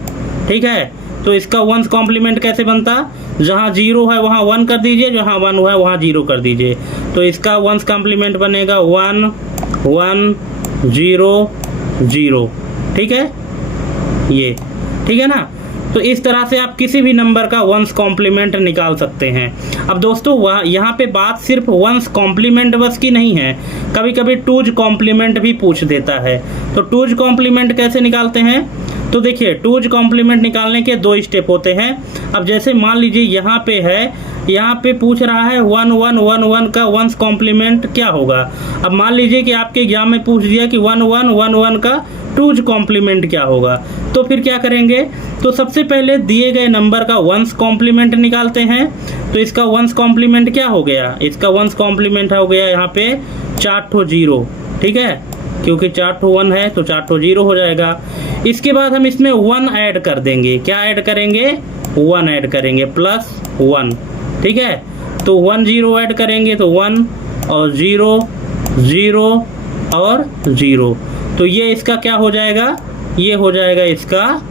ठीक है, तो इसका वंस कॉम्प्लीमेंट कैसे बनता? जहाँ 0 है वहाँ 1 कर दीजिए, जहाँ 1 है वहाँ 0 कर दीजिए, तो इसका वंस कॉम्प्लीमेंट बनेगा 1100। ठीक है, ये ठीक है ना। तो इस तरह से आप किसी भी नंबर का वंस कॉम्प्लीमेंट निकाल सकते हैं। अब दोस्तों यहाँ पे बात सिर्फ वंस कॉम्प्लीमेंट बस की नहीं है, कभी कभी टूज कॉम्प्लीमेंट भी पूछ देता है। तो टूज कॉम्प्लीमेंट कैसे निकालते हैं? तो देखिए टूज कॉम्प्लीमेंट निकालने के 2 स्टेप होते हैं। अब जैसे मान लीजिए यहाँ पे है, यहाँ पे पूछ रहा है 1111 का वंस कॉम्प्लीमेंट क्या होगा। अब मान लीजिए कि आपके एग्जाम में पूछ दिया कि 1111 का टूज कॉम्प्लीमेंट क्या होगा, तो फिर क्या करेंगे? तो सबसे पहले दिए गए नंबर का वंस कॉम्प्लीमेंट निकालते हैं। तो इसका वंस कॉम्प्लीमेंट क्या हो गया? इसका वंस कॉम्प्लीमेंट हो गया यहाँ पे 4 0। ठीक है, क्योंकि 4 1 है तो 4 0 हो जाएगा। इसके बाद हम इसमें 1 ऐड कर देंगे। क्या ऐड करेंगे? 1 ऐड करेंगे +1। ठीक है, तो 1 0 ऐड करेंगे तो 1 और 0 0 और 0, तो ये इसका क्या हो जाएगा? ये हो जाएगा इसका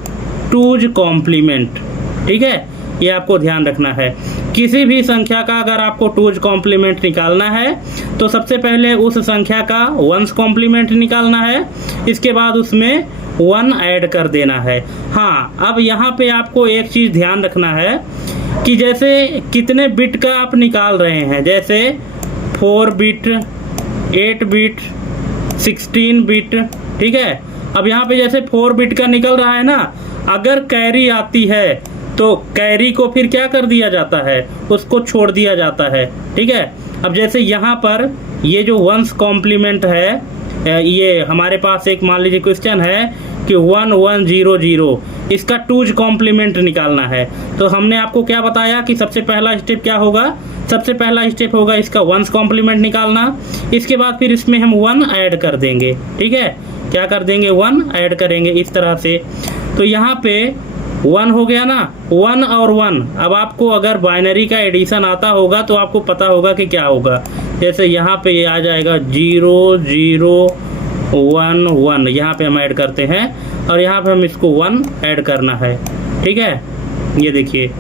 टूज कॉम्प्लीमेंट। ठीक है, ये आपको ध्यान रखना है। किसी भी संख्या का अगर आपको टूज कॉम्प्लीमेंट निकालना है तो सबसे पहले उस संख्या का वंस कॉम्प्लीमेंट निकालना है, इसके बाद उसमें 1 ऐड कर देना है। हाँ, अब यहाँ पे आपको एक चीज़ ध्यान रखना है कि जैसे कितने बिट का आप निकाल रहे हैं, जैसे 4 बिट, 8 बिट, 16 बिट, ठीक है। अब यहाँ पे जैसे 4 बिट का निकल रहा है ना, अगर कैरी आती है तो कैरी को फिर क्या कर दिया जाता है, उसको छोड़ दिया जाता है, ठीक है। अब जैसे यहाँ पर ये जो वंस कॉम्प्लीमेंट है, ये हमारे पास एक मान लीजिए क्वेश्चन है कि 1100, इसका 2's कॉम्प्लीमेंट निकालना है। तो हमने आपको क्या बताया कि सबसे पहला स्टेप क्या होगा, सबसे पहला स्टेप होगा इसका 1's कॉम्प्लीमेंट निकालना। इसके बाद फिर इसमें हम 1 ऐड कर देंगे, ठीक है। क्या कर देंगे, 1 ऐड करेंगे इस तरह से। तो यहाँ पे 1 हो गया ना, 1 और 1। अब आपको अगर बाइनरी का एडिशन आता होगा तो आपको पता होगा कि क्या होगा। जैसे यहाँ पे ये आ जाएगा 0 0 1 1, यहाँ पे हम ऐड करते हैं और यहाँ पे हम इसको 1 ऐड करना है, ठीक है। ये देखिए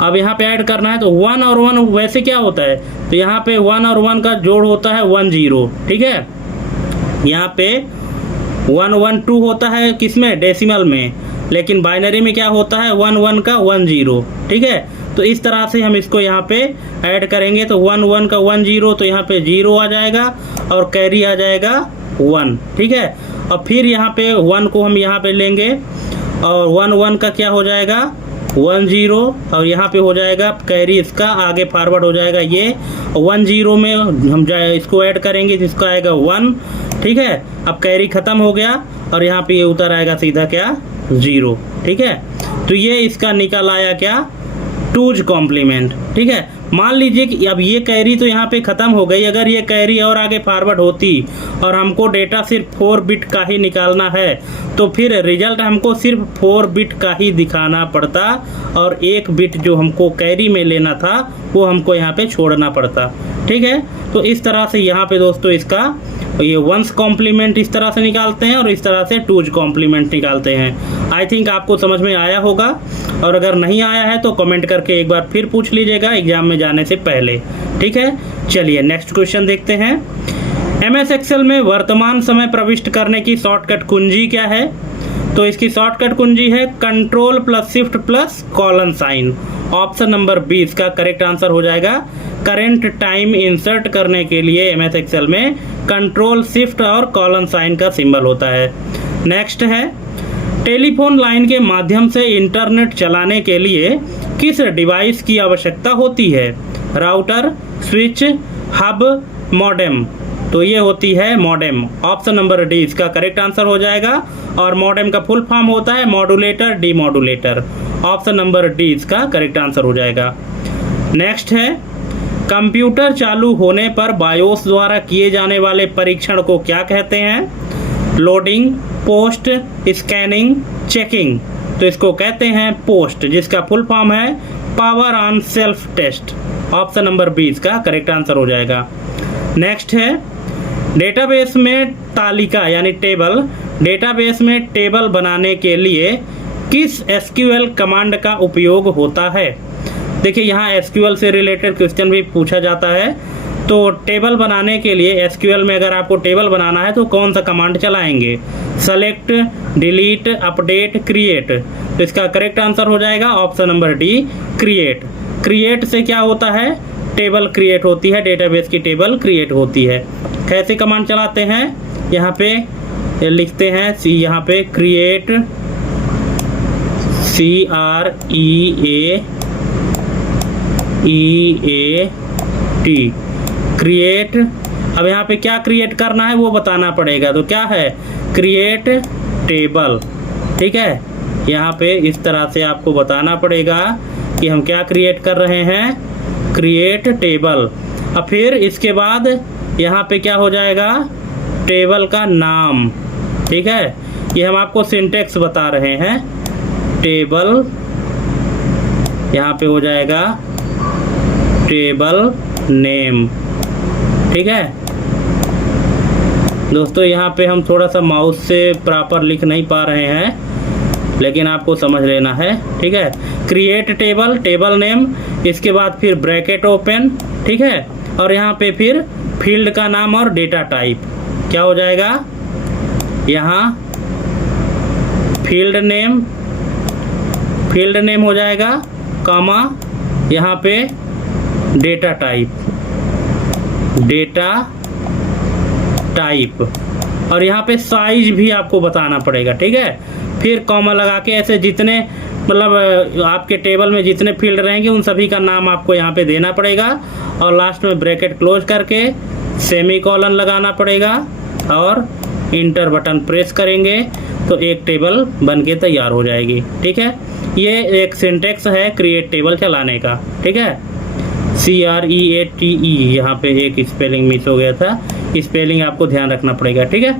अब यहाँ पे ऐड करना है तो 1 और 1 वैसे क्या होता है, तो यहाँ पे 1 और 1 का जोड़ होता है 1 0, ठीक है। यहाँ पे 1 1 2 होता है किसमें, डेसिमल में, लेकिन बाइनरी में क्या होता है 1 1 का 1 0, ठीक है। तो इस तरह से हम इसको यहाँ पे ऐड करेंगे तो 1 1 का 1 0, तो यहाँ पे 0 आ जाएगा और कैरी आ जाएगा 1, ठीक है। और फिर यहाँ पे 1 को हम यहाँ पे लेंगे और 1 1 का क्या हो जाएगा 1 0, और यहाँ पे हो जाएगा कैरी, इसका आगे फॉरवर्ड हो जाएगा ये 1 0 में हम इसको ऐड करेंगे जिसका आएगा 1, ठीक है। अब कैरी ख़त्म हो गया और यहाँ पे ये उतर आएगा सीधा क्या 0, ठीक है। तो ये इसका निकल आया क्या 2's कॉम्प्लीमेंट, ठीक है। मान लीजिए कि अब ये कैरी तो यहाँ पे ख़त्म हो गई, अगर ये कैरी और आगे फॉरवर्ड होती और हमको डेटा सिर्फ 4 बिट का ही निकालना है तो फिर रिजल्ट हमको सिर्फ 4 बिट का ही दिखाना पड़ता और 1 बिट जो हमको कैरी में लेना था वो हमको यहाँ पे छोड़ना पड़ता, ठीक है। तो इस तरह से यहाँ पे दोस्तों इसका ये 1's कॉम्प्लीमेंट इस तरह से निकालते हैं और इस तरह से 2's कॉम्प्लीमेंट निकालते हैं। आई थिंक आपको समझ में आया होगा, और अगर नहीं आया है तो कमेंट करके एक बार फिर पूछ लीजिएगा एग्जाम में जाने से पहले, ठीक है। चलिए नेक्स्ट क्वेश्चन देखते हैं। MS एक्सेल में वर्तमान समय प्रविष्ट करने की शॉर्टकट कुंजी क्या है, तो इसकी शॉर्टकट कुंजी है Ctrl+Shift+:। ऑप्शन नंबर 20 का करेक्ट आंसर हो जाएगा। करेंट टाइम इंसर्ट करने के लिए MS एक्सेल में Ctrl+Shift और $साइन का सिंबल होता है। नेक्स्ट है, टेलीफोन लाइन के माध्यम से इंटरनेट चलाने के लिए किस डिवाइस की आवश्यकता होती है, राउटर, स्विच, हब, मॉडेम, तो ये होती है मॉडेम। ऑप्शन नंबर डी इसका करेक्ट आंसर हो जाएगा। और मॉडेम का फुल फॉर्म होता है modulator demodulator. Option number D इसका करेक्ट आंसर हो जाएगा। नेक्स्ट है, कंप्यूटर चालू होने पर बायोस द्वारा किए जाने वाले परीक्षण को क्या कहते हैं, लोडिंग, पोस्ट, स्कैनिंग, चेकिंग, तो इसको कहते हैं पोस्ट, जिसका फुल फॉर्म है power on self test. Option number 20 का करेक्ट आंसर हो जाएगा। नेक्स्ट है, डेटाबेस में तालिका यानी टेबल, डेटाबेस में टेबल बनाने के लिए किस SQL कमांड का उपयोग होता है। देखिए यहाँ SQL से रिलेटेड क्वेश्चन भी पूछा जाता है। तो टेबल बनाने के लिए SQL में अगर आपको टेबल बनाना है तो कौन सा कमांड चलाएंगे, सेलेक्ट, डिलीट, अपडेट, क्रिएट, तो इसका करेक्ट आंसर हो जाएगा option number D create. Create से क्या होता है, टेबल क्रिएट होती है, डेटाबेस की टेबल क्रिएट होती है। कैसे कमांड चलाते हैं, यहाँ पे लिखते हैं यहाँ पे क्रिएट, CREAT, क्रिएट। अब यहाँ पे क्या क्रिएट करना है वो बताना पड़ेगा, तो क्या है क्रिएट टेबल, ठीक है। यहाँ पे इस तरह से आपको बताना पड़ेगा कि हम क्या क्रिएट कर रहे हैं, क्रिएट टेबल। अब फिर इसके बाद यहाँ पे क्या हो जाएगा, टेबल का नाम, ठीक है। ये हम आपको सिंटेक्स बता रहे हैं, टेबल यहाँ पे हो जाएगा टेबल नेम, ठीक है। दोस्तों यहाँ पे हम थोड़ा सा माउस से प्रॉपर लिख नहीं पा रहे हैं, लेकिन आपको समझ लेना है, ठीक है। क्रिएट टेबल, टेबल नेम, इसके बाद फिर ब्रैकेट ओपन, ठीक है। और यहाँ पे फिर फील्ड का नाम और डेटा टाइप, क्या हो जाएगा, यहाँ फील्ड नेम हो जाएगा, कॉमा, यहाँ पे डेटा टाइप टाइप, और यहाँ पे साइज भी आपको बताना पड़ेगा, ठीक है। फिर कॉमा लगा के ऐसे जितने मतलब आपके टेबल में जितने फील्ड रहेंगे उन सभी का नाम आपको यहाँ पे देना पड़ेगा, और लास्ट में ब्रैकेट क्लोज करके सेमीकोलन लगाना पड़ेगा और इंटर बटन प्रेस करेंगे तो एक टेबल बनके तैयार हो जाएगी, ठीक है। ये एक सिंटेक्स है क्रिएट टेबल चलाने का, ठीक है। CREATE, यहाँ पे एक स्पेलिंग मिस हो गया था, स्पेलिंग आपको ध्यान रखना पड़ेगा, ठीक है।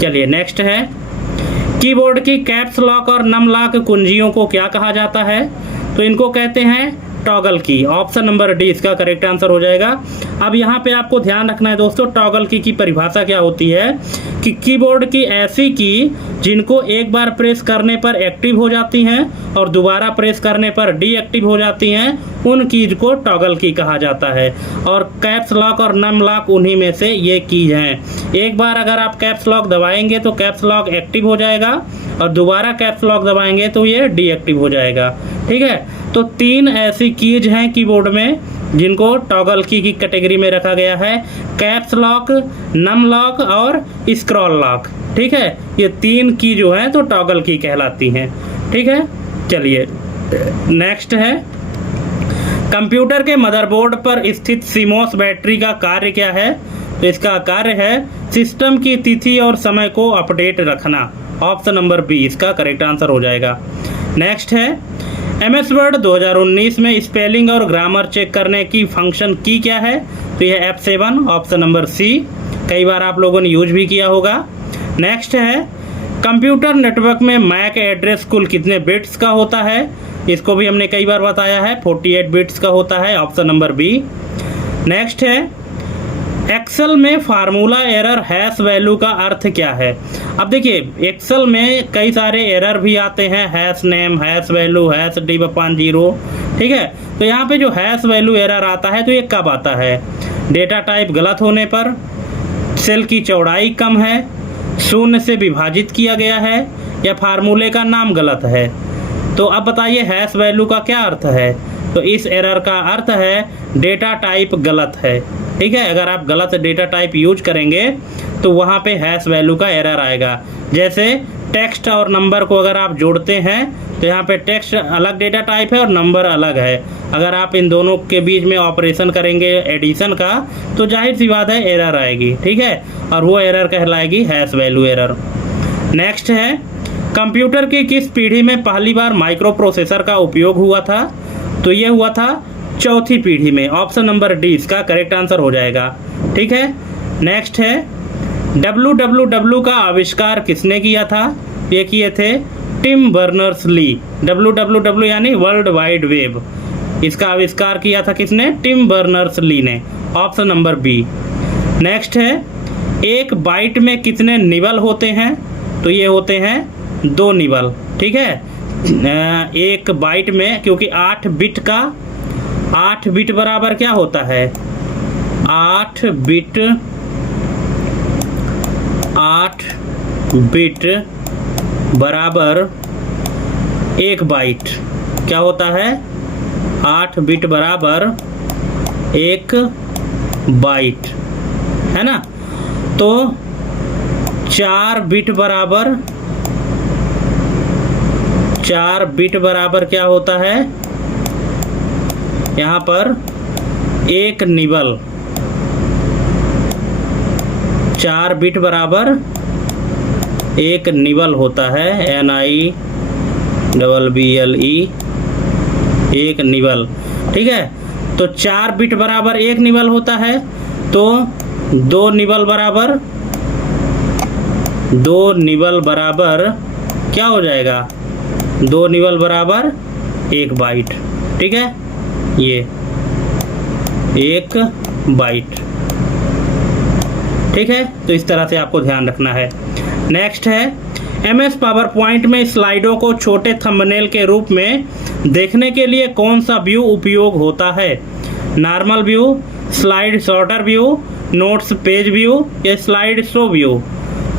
चलिए नेक्स्ट है, कीबोर्ड की कैप्स लॉक और नम लॉक कुंजियों को क्या कहा जाता है? तो इनको कहते हैं टॉगल की। ऑप्शन नंबर डी इसका करेक्ट आंसर हो जाएगा। अब यहाँ पे आपको ध्यान रखना है दोस्तों, टॉगल की परिभाषा क्या होती है कि कीबोर्ड की ऐसी की जिनको एक बार प्रेस करने पर एक्टिव हो जाती हैं और दोबारा प्रेस करने पर डीएक्टिव हो जाती हैं, उन कीज को टॉगल की कहा जाता है। और कैप्स लॉक और नम लॉक उन्हीं में से ये कीज हैं। एक बार अगर आप कैप्स लॉक दबाएंगे तो कैप्स लॉक एक्टिव हो जाएगा और दोबारा कैप्स लॉक दबाएंगे तो ये डीएक्टिव हो जाएगा, ठीक है। तो 3 ऐसी कीज हैं कीबोर्ड में जिनको टॉगल की कैटेगरी में रखा गया है, कैप्स लॉक, नम लॉक और स्क्रॉल लॉक, ठीक है। ये 3 की जो है तो टॉगल की कहलाती हैं, ठीक है। चलिए नेक्स्ट है, कंप्यूटर के मदरबोर्ड पर स्थित सीमोस बैटरी का कार्य क्या है? तो इसका कार्य है सिस्टम की तिथि और समय को अपडेट रखना। ऑप्शन नंबर बी इसका करेक्ट आंसर हो जाएगा। नेक्स्ट है, MS वर्ड 2019 में स्पेलिंग और ग्रामर चेक करने की फंक्शन की क्या है? तो यह F7, ऑप्शन नंबर सी। कई बार आप लोगों ने यूज भी किया होगा। नेक्स्ट है, कंप्यूटर नेटवर्क में मैक एड्रेस कुल कितने बिट्स का होता है? इसको भी हमने कई बार बताया है, 48 बिट्स का होता है, ऑप्शन नंबर बी। नेक्स्ट है, एक्सेल में फार्मूला एरर हैश वैल्यू का अर्थ क्या है? अब देखिए एक्सेल में कई सारे एरर भी आते हैं, hash name, hash value, hash d/0, ठीक है। तो यहाँ पे जो हैश वैल्यू एरर आता है तो ये कब आता है? डेटा टाइप गलत होने पर, सेल की चौड़ाई कम है, शून्य से विभाजित किया गया है, या फार्मूले का नाम गलत है। तो अब बताइए हैश वैल्यू का क्या अर्थ है? तो इस एरर का अर्थ है डेटा टाइप गलत है, ठीक है। अगर आप गलत डेटा टाइप यूज करेंगे तो वहाँ पे हैश वैल्यू का एरर आएगा। जैसे टेक्स्ट और नंबर को अगर आप जोड़ते हैं तो यहाँ पे टेक्स्ट अलग डेटा टाइप है और नंबर अलग है। अगर आप इन दोनों के बीच में ऑपरेशन करेंगे एडिशन का तो जाहिर सी बात है एरर आएगी, ठीक है। और वो एरर कहलाएगी हैश वैल्यू एरर। नेक्स्ट है, कंप्यूटर की किस पीढ़ी में पहली बार माइक्रो प्रोसेसर का उपयोग हुआ था? तो ये हुआ था चौथी पीढ़ी में, ऑप्शन नंबर डी इसका करेक्ट आंसर हो जाएगा, ठीक है। नेक्स्ट है, WWW का आविष्कार किसने किया था? ये किए थे टिम बर्नर्स-ली। WWW यानी वर्ल्ड वाइड वेब, इसका आविष्कार किया था किसने? टिम बर्नर्स-ली ने, ऑप्शन नंबर बी। नेक्स्ट है, एक बाइट में कितने निबल होते हैं? तो ये होते हैं 2 निबल, ठीक है। एक बाइट में, क्योंकि 8 बिट का 8 बिट बराबर क्या होता है? 8 बिट बराबर 1 बाइट। क्या होता है? 8 बिट बराबर 1 बाइट, है ना। तो 4 बिट बराबर क्या होता है? यहाँ पर 1 निबल। 4 बिट बराबर 1 निबल होता है, NIBBLE, 1 निबल, ठीक है। तो 4 बिट बराबर 1 निबल होता है, तो 2 निबल बराबर क्या हो जाएगा? 2 निबल बराबर 1 बाइट, ठीक है। ये 1 बाइट, ठीक है। तो इस तरह से आपको ध्यान रखना है। नेक्स्ट है, MS पावर पॉइंट में स्लाइडों को छोटे थंबनेल के रूप में देखने के लिए कौन सा व्यू उपयोग होता है? Normal view, slide sorter view, notes page view या स्लाइड शो व्यू?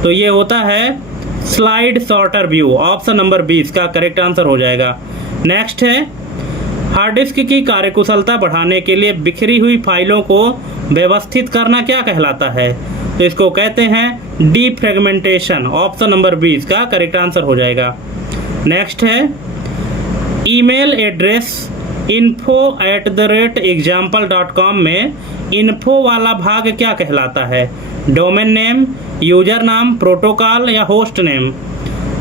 तो ये होता है slide sorter view, option number B इसका करेक्ट आंसर हो जाएगा। नेक्स्ट है, हार्ड डिस्क की कार्यकुशलता बढ़ाने के लिए बिखरी हुई फाइलों को व्यवस्थित करना क्या कहलाता है? तो इसको कहते हैं डीफ्रेगमेंटेशन। ऑप्शन नंबर बी इसका करेक्ट आंसर हो जाएगा। नेक्स्ट है ईमेल एड्रेस info@example.com में इन्फो वाला भाग क्या कहलाता है? डोमेन नेम, यूजर नाम, प्रोटोकॉल या होस्ट नेम?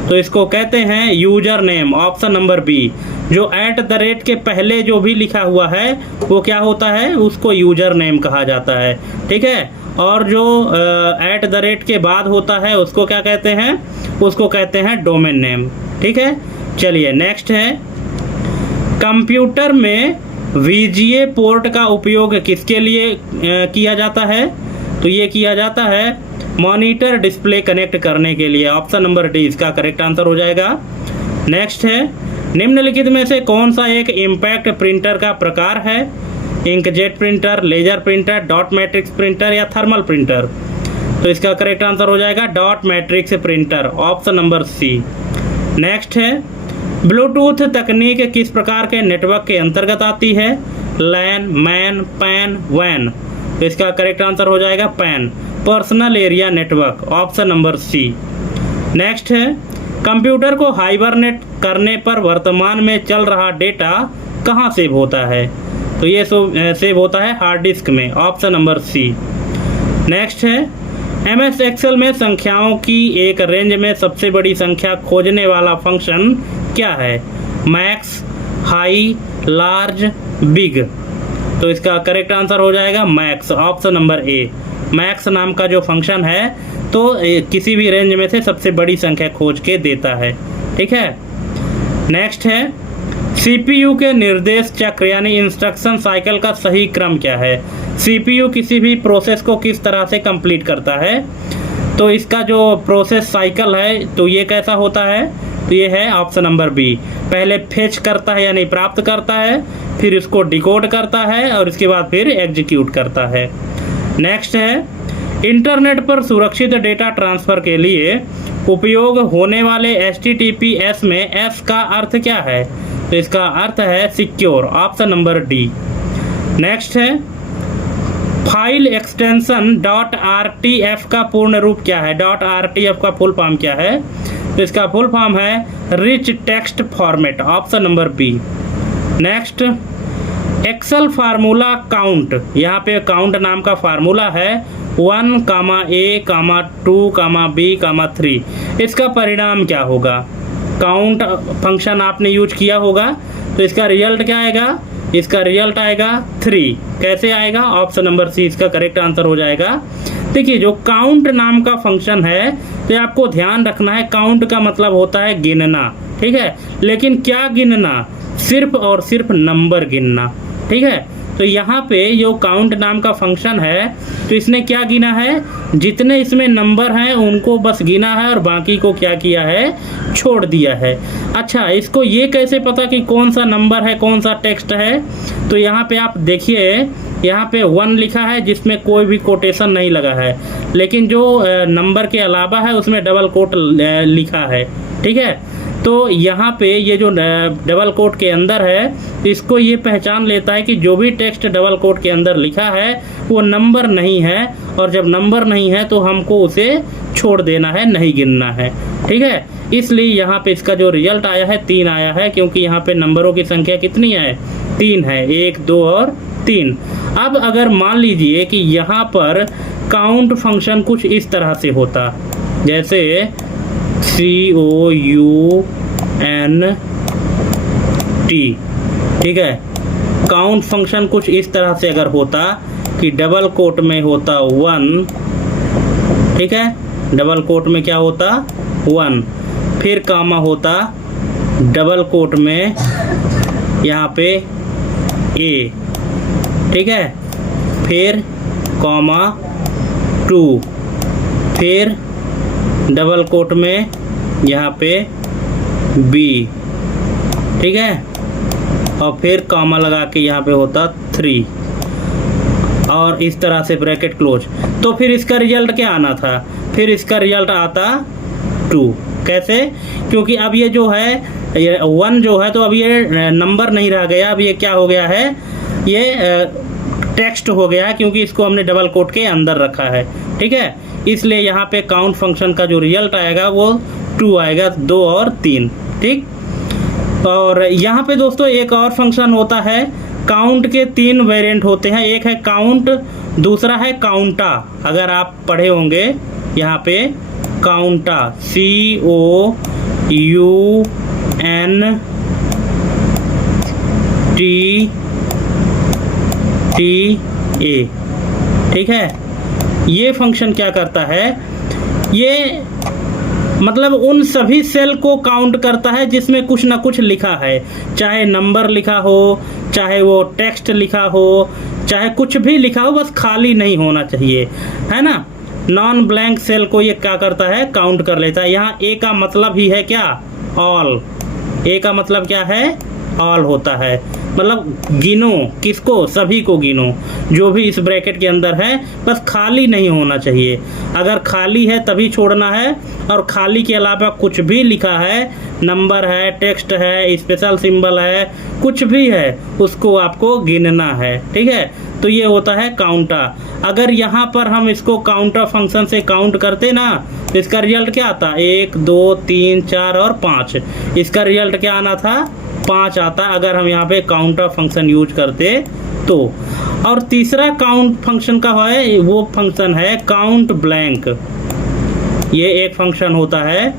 तो इसको कहते हैं user name. Option number B. जो @ के पहले जो भी लिखा हुआ है वो क्या होता है? उसको यूजर नेम कहा जाता है। ठीक है, और जो @ के बाद होता है उसको क्या कहते हैं? उसको कहते हैं डोमेन नेम। ठीक है, चलिए नेक्स्ट है कंप्यूटर में VGA पोर्ट का उपयोग किसके लिए किया जाता है? तो ये किया जाता है मॉनिटर डिस्प्ले कनेक्ट करने के लिए। ऑप्शन नंबर डी इसका करेक्ट आंसर हो जाएगा। नेक्स्ट है निम्नलिखित में से कौन सा एक इम्पैक्ट प्रिंटर का प्रकार है? Inkjet printer, laser printer, dot matrix printer या थर्मल प्रिंटर? तो इसका करेक्ट आंसर हो जाएगा dot matrix printer. Option number C. Next है ब्लूटूथ तकनीक किस प्रकार के नेटवर्क के अंतर्गत आती है? लैन, मैन, पैन, वैन? तो इसका करेक्ट आंसर हो जाएगा PAN, personal area network. Option number C. Next है कंप्यूटर को हाइबरनेट करने पर वर्तमान में चल रहा डेटा कहाँ सेव होता है? तो ये सेव होता है हार्ड डिस्क में। Option number C. नेक्स्ट है MS एक्सेल में संख्याओं की एक रेंज में सबसे बड़ी संख्या खोजने वाला फंक्शन क्या है? Max, high, large, big? तो इसका करेक्ट आंसर हो जाएगा max. Option number A. Max नाम का जो फंक्शन है तो किसी भी रेंज में से सबसे बड़ी संख्या खोज के देता है। ठीक है, नेक्स्ट है CPU के निर्देश चक्र यानी इंस्ट्रक्शन साइकिल का सही क्रम क्या है? CPU किसी भी प्रोसेस को किस तरह से कंप्लीट करता है? तो इसका जो प्रोसेस साइकिल है तो ये कैसा होता है? तो ये है ऑप्शन नंबर बी। पहले फेच करता है यानी प्राप्त करता है, फिर इसको डिकोड करता है और इसके बाद फिर एग्जीक्यूट करता है। नेक्स्ट है इंटरनेट पर सुरक्षित डेटा ट्रांसफ़र के लिए उपयोग होने वाले HTTPS में S का अर्थ क्या है? तो इसका अर्थ है secure. Option number D. Next है फाइल एक्सटेंशन .rtf का पूर्ण रूप क्या है? .rtf का फुल फॉर्म क्या है? तो इसका फुल फॉर्म है rich text format. Option number B. Next Excel formula count, यहाँ पे काउंट नाम का फार्मूला है 1, A, 2, B, 3। इसका परिणाम क्या होगा? काउंट फंक्शन आपने यूज किया होगा तो इसका रिजल्ट क्या आएगा? इसका रिजल्ट आएगा 3। कैसे आएगा? ऑप्शन नंबर सी इसका करेक्ट आंसर हो जाएगा। देखिए जो काउंट नाम का फंक्शन है तो आपको ध्यान रखना है काउंट का मतलब होता है गिनना। ठीक है, लेकिन क्या गिनना? सिर्फ और सिर्फ नंबर गिनना। ठीक है, तो यहाँ पे जो काउंट नाम का फंक्शन है तो इसने क्या गिना है? जितने इसमें नंबर हैं उनको बस गिना है और बाकी को क्या किया है? छोड़ दिया है। अच्छा, इसको ये कैसे पता कि कौन सा नंबर है कौन सा टेक्स्ट है? तो यहाँ पे आप देखिए यहाँ पे 1 लिखा है जिसमें कोई भी कोटेशन नहीं लगा है, लेकिन जो नंबर के अलावा है उसमें डबल कोट लिखा है। ठीक है, तो यहाँ पे ये जो डबल कोट के अंदर है इसको ये पहचान लेता है कि जो भी टेक्स्ट डबल कोट के अंदर लिखा है वो नंबर नहीं है, और जब नंबर नहीं है तो हमको उसे छोड़ देना है, नहीं गिनना है। ठीक है, इसलिए यहाँ पे इसका जो रिजल्ट आया है 3 आया है, क्योंकि यहाँ पे नंबरों की संख्या कितनी है? 3 है, 1, 2 और 3। अब अगर मान लीजिए कि यहाँ पर काउंट फंक्शन कुछ इस तरह से होता, जैसे COUNT। ठीक है, काउंट फंक्शन कुछ इस तरह से अगर होता कि डबल कोट में होता 1। ठीक है, डबल कोट में क्या होता? 1, फिर कामा होता डबल कोट में यहाँ पे A। ठीक है, फिर कॉमा 2, फिर डबल कोट में यहाँ पे B। ठीक है, और फिर कॉमा लगा के यहाँ पे होता 3 और इस तरह से ब्रैकेट क्लोज। तो फिर इसका रिजल्ट क्या आना था? फिर इसका रिजल्ट आता 2। कैसे? क्योंकि अब ये जो है 1 जो है तो अब ये नंबर नहीं रह गया, अब ये क्या हो गया है? ये टेक्स्ट हो गया है क्योंकि इसको हमने डबल कोट के अंदर रखा है, ठीक है। इसलिए यहाँ पे काउंट फंक्शन का जो रिजल्ट आएगा वो 2 आएगा, 2 और 3, ठीक। और यहाँ पे दोस्तों एक और फंक्शन होता है, काउंट के 3 वेरिएंट होते हैं। एक है काउंट, दूसरा है काउंटा। अगर आप पढ़े होंगे यहाँ पे काउंटा, COUNTA, ठीक है। ये फंक्शन क्या करता है, ये मतलब उन सभी सेल को काउंट करता है जिसमें कुछ ना कुछ लिखा है, चाहे नंबर लिखा हो, चाहे वो टेक्स्ट लिखा हो, चाहे कुछ भी लिखा हो, बस खाली नहीं होना चाहिए, है ना। नॉन ब्लैंक सेल को ये क्या करता है, काउंट कर लेता है। यहाँ ए का मतलब ही है क्या, ऑल। ए का मतलब क्या है, ऑल होता है, मतलब गिनो, किसको, सभी को गिनो जो भी इस ब्रैकेट के अंदर है, बस खाली नहीं होना चाहिए। अगर खाली है तभी छोड़ना है, और खाली के अलावा कुछ भी लिखा है, नंबर है, टेक्स्ट है, स्पेशल सिंबल है, कुछ भी है, उसको आपको गिनना है, ठीक है। तो ये होता है काउंटा। अगर यहाँ पर हम इसको काउंटर फंक्शन से काउंट करते ना, तो इसका रिजल्ट क्या आता, 1 2 3 4 और 5। इसका रिजल्ट क्या आना था, 5 आता, अगर हम यहाँ पे काउंटर फंक्शन यूज करते तो। और तीसरा काउंट फंक्शन का है, वो फंक्शन है काउंट ब्लैंक। ये एक फंक्शन होता है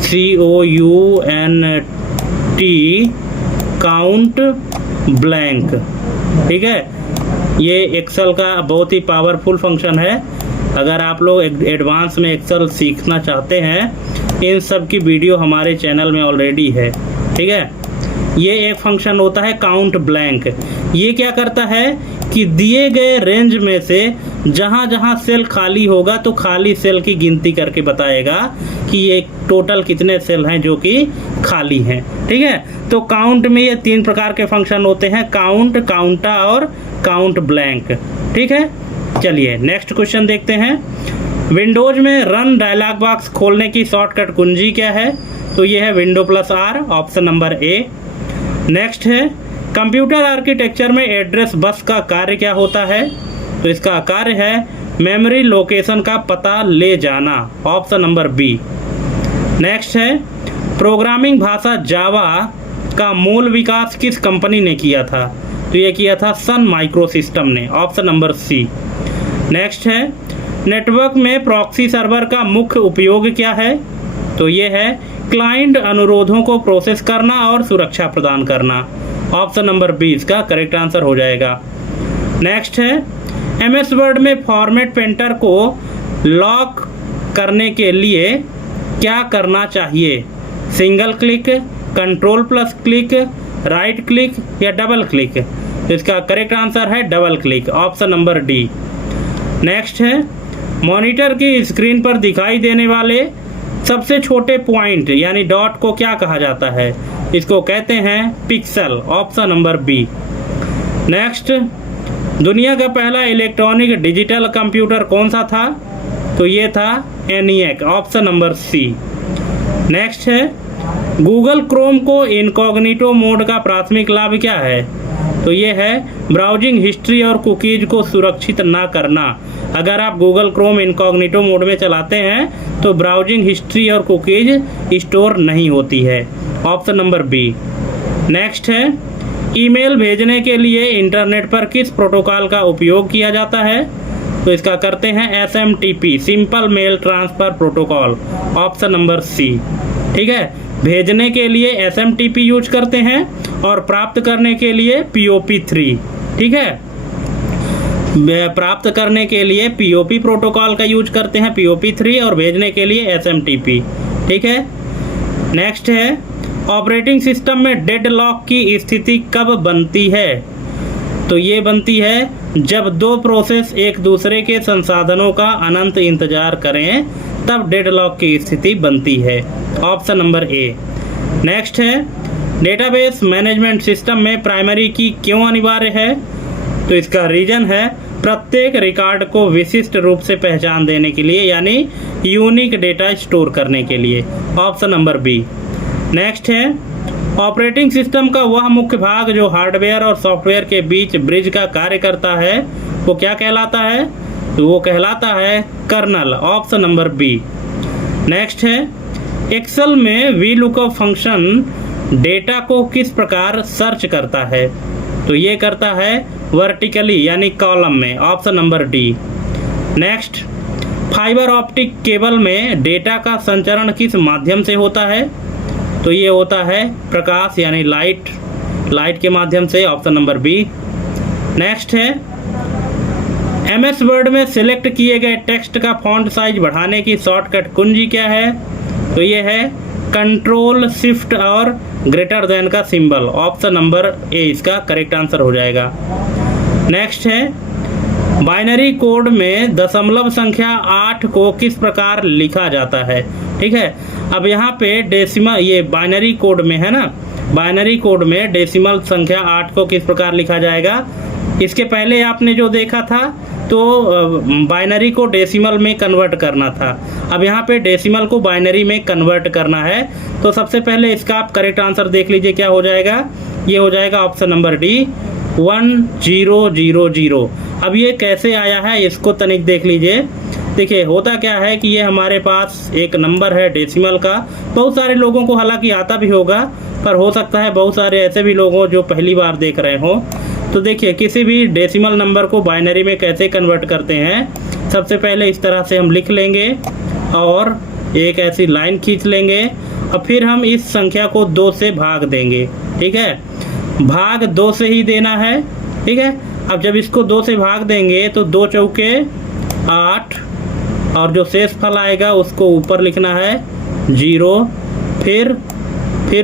COUNT, काउंट ब्लैंक, ठीक है। ये एक्सेल का बहुत ही पावरफुल फंक्शन है। अगर आप लोग एडवांस में एक्सेल सीखना चाहते हैं, इन सब की वीडियो हमारे चैनल में ऑलरेडी है, ठीक है। ये एक फंक्शन होता है काउंट ब्लैंक। ये क्या करता है कि दिए गए रेंज में से जहाँ जहाँ सेल खाली होगा तो खाली सेल की गिनती करके बताएगा कि ये टोटल कितने सेल हैं जो कि खाली हैं, ठीक है। तो काउंट में ये 3 प्रकार के फंक्शन होते हैं, काउंट, काउंटा और काउंट ब्लैंक, ठीक है। चलिए नेक्स्ट क्वेश्चन देखते हैं। विंडोज में रन डायलॉग बॉक्स खोलने की शॉर्टकट कुंजी क्या है, तो ये है window +R, option number A. Next है कंप्यूटर आर्किटेक्चर में एड्रेस बस का कार्य क्या होता है, तो इसका कार्य है मेमोरी लोकेशन का पता ले जाना, ऑप्शन नंबर बी। नेक्स्ट है प्रोग्रामिंग भाषा जावा का मूल विकास किस कंपनी ने किया था, तो ये किया था सन माइक्रोसिस्टम ने, ऑप्शन नंबर सी। नेक्स्ट है नेटवर्क में प्रॉक्सी सर्वर का मुख्य उपयोग क्या है, तो ये है क्लाइंट अनुरोधों को प्रोसेस करना और सुरक्षा प्रदान करना, ऑप्शन नंबर बी इसका करेक्ट आंसर हो जाएगा। नेक्स्ट है MS वर्ड में फॉर्मेट पेंटर को लॉक करने के लिए क्या करना चाहिए, सिंगल क्लिक, कंट्रोल+क्लिक, राइट क्लिक या डबल क्लिक, इसका करेक्ट आंसर है double click, option number D. Next है मॉनिटर की स्क्रीन पर दिखाई देने वाले सबसे छोटे पॉइंट यानी डॉट को क्या कहा जाता है, इसको कहते हैं pixel, option number B. Next दुनिया का पहला इलेक्ट्रॉनिक डिजिटल कंप्यूटर कौन सा था, तो ये था ENIAC, option number C. Next है गूगल क्रोम को इनकॉग्निटो मोड का प्राथमिक लाभ क्या है, तो ये है ब्राउजिंग हिस्ट्री और कुकीज को सुरक्षित ना करना। अगर आप गूगल क्रोम इनकॉग्निटो मोड में चलाते हैं तो ब्राउजिंग हिस्ट्री और कुकीज स्टोर नहीं होती है, ऑप्शन नंबर बी। नेक्स्ट है ईमेल भेजने के लिए इंटरनेट पर किस प्रोटोकॉल का उपयोग किया जाता है, तो इसका करते हैं SMTP, simple mail transfer protocol, option number C, ठीक है। भेजने के लिए SMTP यूज करते हैं और प्राप्त करने के लिए POP3, ठीक है। प्राप्त करने के लिए POP प्रोटोकॉल का यूज करते हैं POP3 और भेजने के लिए SMTP, ठीक है। नेक्स्ट है ऑपरेटिंग सिस्टम में डेडलॉक की स्थिति कब बनती है, तो ये बनती है जब 2 प्रोसेस एक दूसरे के संसाधनों का अनंत इंतजार करें, तब डेडलॉक की स्थिति बनती है, ऑप्शन नंबर ए। नेक्स्ट है डेटाबेस मैनेजमेंट सिस्टम में प्राइमरी की क्यों अनिवार्य है, तो इसका रीजन है प्रत्येक रिकॉर्ड को विशिष्ट रूप से पहचान देने के लिए, यानी यूनिक डेटा स्टोर करने के लिए, ऑप्शन नंबर बी। नेक्स्ट है ऑपरेटिंग सिस्टम का वह मुख्य भाग जो हार्डवेयर और सॉफ्टवेयर के बीच ब्रिज का कार्य करता है वो क्या कहलाता है? वो कहलाता है kernel, option number B. Next है, एक्सेल में वी लुकअप फंक्शन डेटा को किस प्रकार सर्च करता है? तो ये करता है वर्टिकली यानी कॉलम में, option number D. Next, fibre optic cable में डेटा का संचरण किस माध्यम से होता है? तो ये होता है प्रकाश यानी लाइट के माध्यम से, ऑप्शन नंबर बी। नेक्स्ट है, MS वर्ड में सिलेक्ट किए गए टेक्स्ट का फॉन्ट साइज बढ़ाने की शॉर्टकट कुंजी क्या है? तो ये है कंट्रोल शिफ्ट और ग्रेटर देन का सिंबल, ऑप्शन नंबर ए इसका करेक्ट आंसर हो जाएगा। नेक्स्ट है, बाइनरी कोड में दशमलव संख्या 8 को किस प्रकार लिखा जाता है? ठीक है, अब यहाँ पे डेसिमल, ये बाइनरी कोड में है ना, बाइनरी कोड में डेसिमल संख्या 8 को किस प्रकार लिखा जाएगा? इसके पहले आपने जो देखा था तो बाइनरी को डेसिमल में कन्वर्ट करना था, अब यहाँ पे डेसिमल को बाइनरी में कन्वर्ट करना है। तो सबसे पहले इसका आप करेक्ट आंसर देख लीजिए क्या हो जाएगा, ये हो जाएगा ऑप्शन नंबर डी 1000। अब ये कैसे आया है इसको तनिक देख लीजिए। देखिए होता क्या है कि ये हमारे पास एक नंबर है डेसिमल का, बहुत सारे लोगों को हालांकि आता भी होगा, पर हो सकता है बहुत सारे ऐसे भी लोग हों जो पहली बार देख रहे हों। तो देखिए किसी भी डेसिमल नंबर को बाइनरी में कैसे कन्वर्ट करते हैं, सबसे पहले इस तरह से हम लिख लेंगे और एक ऐसी लाइन खींच लेंगे और फिर हम इस संख्या को 2 से भाग देंगे। ठीक है, भाग 2 से ही देना है। ठीक है, अब जब इसको 2 से भाग देंगे तो 2 चौके 8 और जो शेष फल आएगा उसको ऊपर लिखना है 0। फिर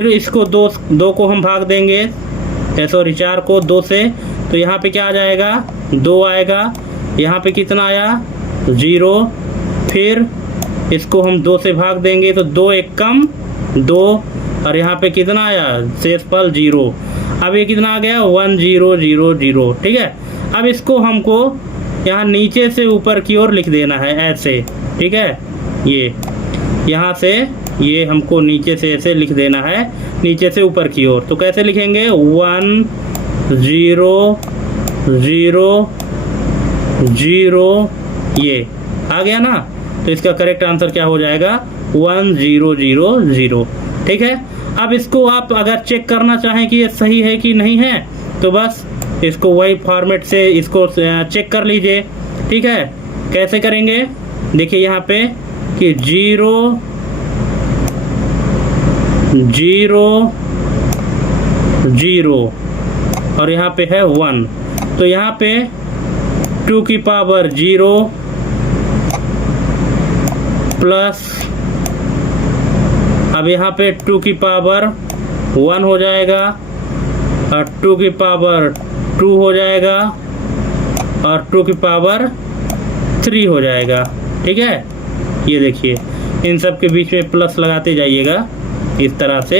इसको 2 को हम भाग देंगे, सॉरी 4 को 2 से, तो यहाँ पे क्या आ जाएगा 2 आएगा। यहाँ पे कितना आया 0। फिर इसको हम 2 से भाग देंगे तो 2 एक कम 2 और यहाँ पे कितना आया शेष फल 0। अब ये कितना आ गया 1000। ठीक है, अब इसको हमको यहाँ नीचे से ऊपर की ओर लिख देना है ऐसे। ठीक है, ये यहाँ से ये हमको नीचे से ऐसे लिख देना है, नीचे से ऊपर की ओर। तो कैसे लिखेंगे 1000, ये आ गया ना। तो इसका करेक्ट आंसर क्या हो जाएगा 1000। ठीक है, अब इसको आप अगर चेक करना चाहें कि ये सही है कि नहीं है तो बस इसको वही फॉर्मेट से इसको चेक कर लीजिए। ठीक है, कैसे करेंगे, देखिए यहाँ पे कि 0 और यहाँ पे है 1, तो यहाँ पे 2 की पावर 0 प्लस, अब यहाँ पे 2 की पावर 1 हो जाएगा और 2 की पावर 2 हो जाएगा और 2 की पावर 3 हो जाएगा। ठीक है, ये देखिए इन सब के बीच में प्लस लगाते जाइएगा इस तरह से।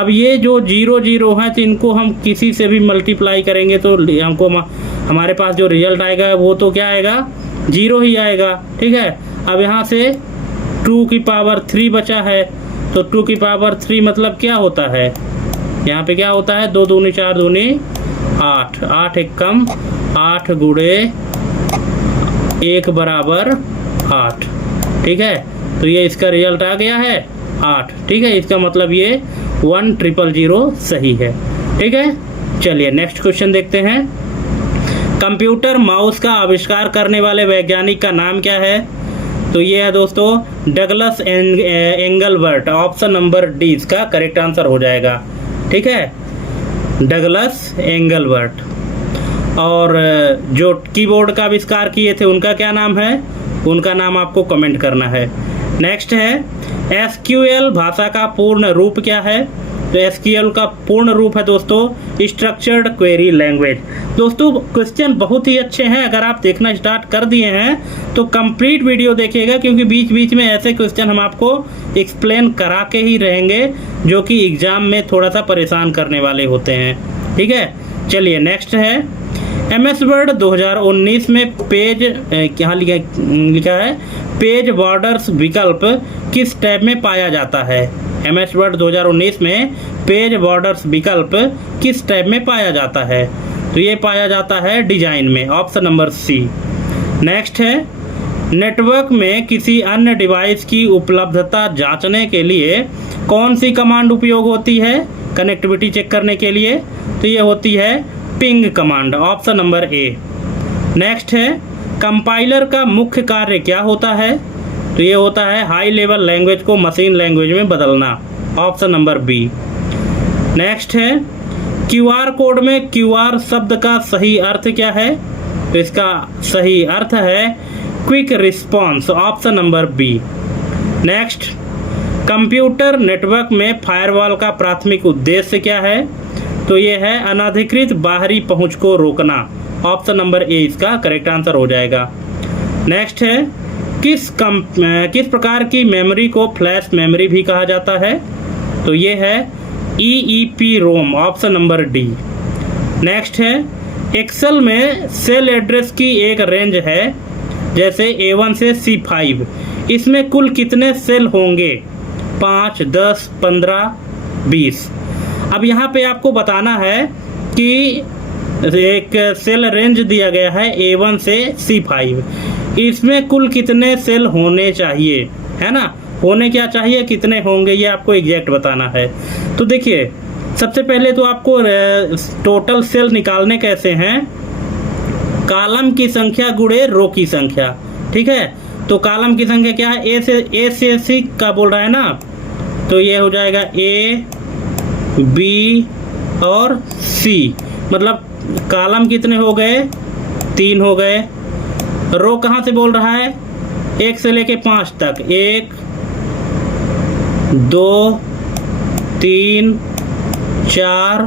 अब ये जो 0 है तो इनको हम किसी से भी मल्टीप्लाई करेंगे तो हमको हमारे पास जो रिजल्ट आएगा वो तो क्या आएगा 0 ही आएगा। ठीक है, अब यहाँ से 2 की पावर 3 बचा है, तो 2 की पावर 3 मतलब क्या होता है, यहाँ पे क्या होता है 2 दूनी 4 दूनी 8, 8 एक कम 8 गुणे 1 बराबर 8। ठीक है, तो ये इसका रिजल्ट आ गया है 8। ठीक है, इसका मतलब ये 1000 सही है। ठीक है, चलिए नेक्स्ट क्वेश्चन देखते हैं। कंप्यूटर माउस का आविष्कार करने वाले वैज्ञानिक का नाम क्या है? तो ये है दोस्तों Douglas Engelbart, option number D इसका करेक्ट आंसर हो जाएगा। ठीक है, डगलस एंगलबर्ट। और जो कीबोर्ड का आविष्कार किए थे उनका क्या नाम है, उनका नाम आपको कमेंट करना है। नेक्स्ट है एसक्यूएल भाषा का पूर्ण रूप क्या है? तो एसक्यूएल का पूर्ण रूप है दोस्तों स्ट्रक्चर्ड क्वेरी लैंग्वेज। दोस्तों क्वेश्चन बहुत ही अच्छे हैं, अगर आप देखना स्टार्ट कर दिए हैं तो कंप्लीट वीडियो देखिएगा, क्योंकि बीच बीच में ऐसे क्वेश्चन हम आपको एक्सप्लेन करा के ही रहेंगे जो कि एग्जाम में थोड़ा सा परेशान करने वाले होते हैं। ठीक है, चलिए नेक्स्ट है MS वर्ड 2019 में पेज क्या लिखा है पेज बॉर्डर्स विकल्प किस टैब में पाया जाता है? MS वर्ड 2019 में पेज बॉर्डर्स विकल्प किस टैब में पाया जाता है? तो ये पाया जाता है डिजाइन में, ऑप्शन नंबर सी। नेक्स्ट है, नेटवर्क में किसी अन्य डिवाइस की उपलब्धता जांचने के लिए कौन सी कमांड उपयोग होती है कनेक्टिविटी चेक करने के लिए? तो ये होती है ping command, option number A. Next है, कंपाइलर का मुख्य कार्य क्या होता है? तो ये होता है हाई लेवल लैंग्वेज को मशीन लैंग्वेज में बदलना, ऑप्शन नंबर बी। नेक्स्ट है, QR कोड में QR शब्द का सही अर्थ क्या है? तो इसका सही अर्थ है quick response, option number B. Next, computer network में फायरवॉल का प्राथमिक उद्देश्य क्या है? तो ये है अनधिकृत बाहरी पहुंच को रोकना, ऑप्शन नंबर ए इसका करेक्ट आंसर हो जाएगा। नेक्स्ट है, किस प्रकार की मेमोरी को फ्लैश मेमोरी भी कहा जाता है? तो ये है EEPROM, option number D. Next है, एक्सेल में सेल एड्रेस की एक रेंज है जैसे A1 से C5, इसमें कुल कितने सेल होंगे? 5, 10, 15, 20। अब यहाँ पे आपको बताना है कि एक सेल रेंज दिया गया है A1 से C5, इसमें कुल कितने सेल होने चाहिए, है ना? होने क्या चाहिए, कितने होंगे, ये आपको एग्जैक्ट बताना है। तो देखिए, सबसे पहले तो आपको टोटल सेल निकालने कैसे हैं, कॉलम की संख्या गुणे रो की संख्या, ठीक है? तो कॉलम की संख्या क्या है, ए से सी का बोल रहा है ना, तो ये हो जाएगा A, B और C, मतलब कॉलम कितने हो गए, 3 हो गए। रो कहाँ से बोल रहा है, 1 से लेके 5 तक, 1, 2, 3, 4,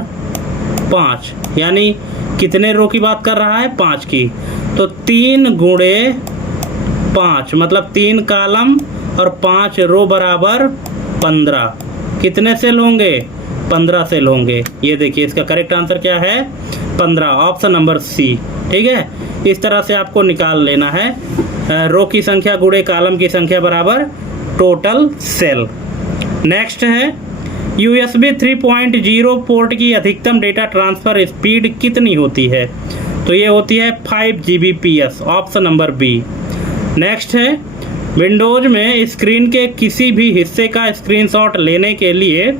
5, यानी कितने रो की बात कर रहा है, 5 की। तो 3 गुणे 5 मतलब 3 कॉलम और 5 रो बराबर 15। कितने सेल होंगे, 15 सेल होंगे। ये देखिए इसका करेक्ट आंसर क्या है, 15, ऑप्शन नंबर सी, ठीक है? इस तरह से आपको निकाल लेना है, रो की संख्या गुणे कॉलम की संख्या बराबर टोटल सेल। नेक्स्ट है, USB 3.0 पोर्ट की अधिकतम डेटा ट्रांसफ़र स्पीड कितनी होती है? तो ये होती है 5 Gbps, option number B. Next है, विंडोज में स्क्रीन के किसी भी हिस्से का स्क्रीनशॉट लेने के लिए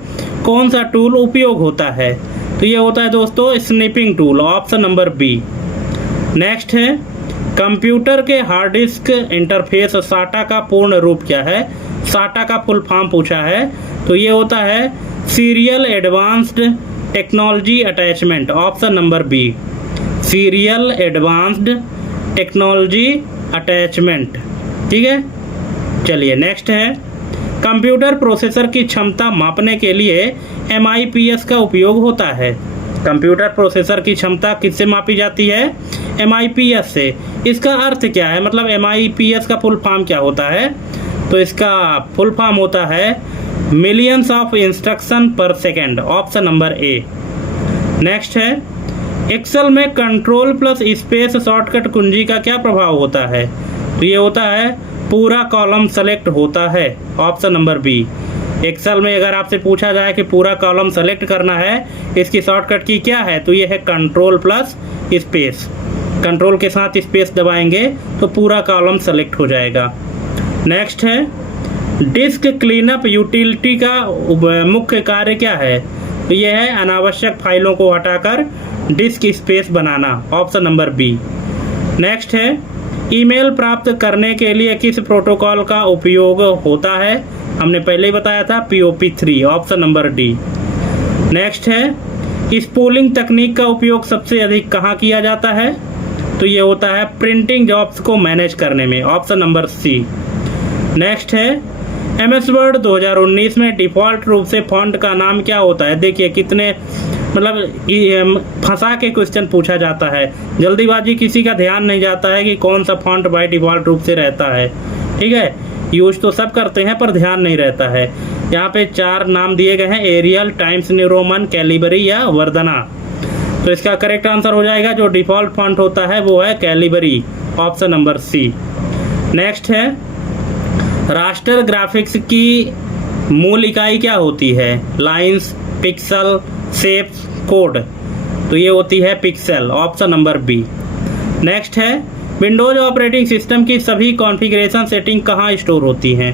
कौन सा टूल उपयोग होता है? तो ये होता है दोस्तों snapping tool, option number B. Next है, कंप्यूटर के हार्ड डिस्क इंटरफेस SATA का पूर्ण रूप क्या है? SATA का फुल फॉर्म पूछा है, तो ये होता है serial advanced technology attachment, option number B, serial advanced technology attachment, ठीक है? चलिए नेक्स्ट है, कंप्यूटर प्रोसेसर की क्षमता मापने के लिए MIPS का उपयोग होता है। कंप्यूटर प्रोसेसर की क्षमता किससे मापी जाती है? MIPS से। इसका अर्थ क्या है, मतलब MIPS का फुल फॉर्म क्या होता है? तो इसका फुल फॉर्म होता है मिलियंस ऑफ इंस्ट्रक्शन पर second, option number A. Next है, एक्सेल में कंट्रोल प्लस स्पेस शॉर्टकट कुंजी का क्या प्रभाव होता है? तो ये होता है पूरा कॉलम सेलेक्ट होता है, ऑप्शन नंबर बी। एक्सेल में अगर आपसे पूछा जाए कि पूरा कॉलम सेलेक्ट करना है, इसकी शॉर्टकट की क्या है, तो ये है कंट्रोल प्लस स्पेस। कंट्रोल के साथ स्पेस दबाएंगे तो पूरा कॉलम सेलेक्ट हो जाएगा। नेक्स्ट है, डिस्क क्लीनअप यूटिलिटी का मुख्य कार्य क्या है? तो यह है अनावश्यक फाइलों को हटाकर डिस्क स्पेस बनाना, ऑप्शन नंबर बी। नेक्स्ट है, ईमेल प्राप्त करने के लिए किस प्रोटोकॉल का उपयोग होता है? हमने पहले ही बताया था POP3, option number D. Next है, स्पूलिंग तकनीक का उपयोग सबसे अधिक कहाँ किया जाता है? तो ये होता है प्रिंटिंग जॉब्स को मैनेज करने में, ऑप्शन नंबर सी। नेक्स्ट है, MS वर्ड 2019 में डिफ़ॉल्ट रूप से फॉन्ट का नाम क्या होता है? देखिए कितने मतलब फंसा के क्वेश्चन पूछा जाता है, जल्दीबाजी किसी का ध्यान नहीं जाता है कि कौन सा फॉन्ट बाय डिफ़ॉल्ट रूप से रहता है, ठीक है? यूज तो सब करते हैं पर ध्यान नहीं रहता है। यहाँ पे 4 नाम दिए गए हैं, Arial, Times New Roman, Calibri या वर्धना। तो इसका करेक्ट आंसर हो जाएगा, जो डिफ़ॉल्ट फॉन्ट होता है वो है Calibri, option number C. Next है, रास्टर ग्राफिक्स की मूल इकाई क्या होती है? Lines, pixel, shapes, code. तो ये होती है pixel, option number B. Next है विंडोज ऑपरेटिंग सिस्टम की सभी कॉन्फ़िगरेशन सेटिंग कहाँ स्टोर होती हैं?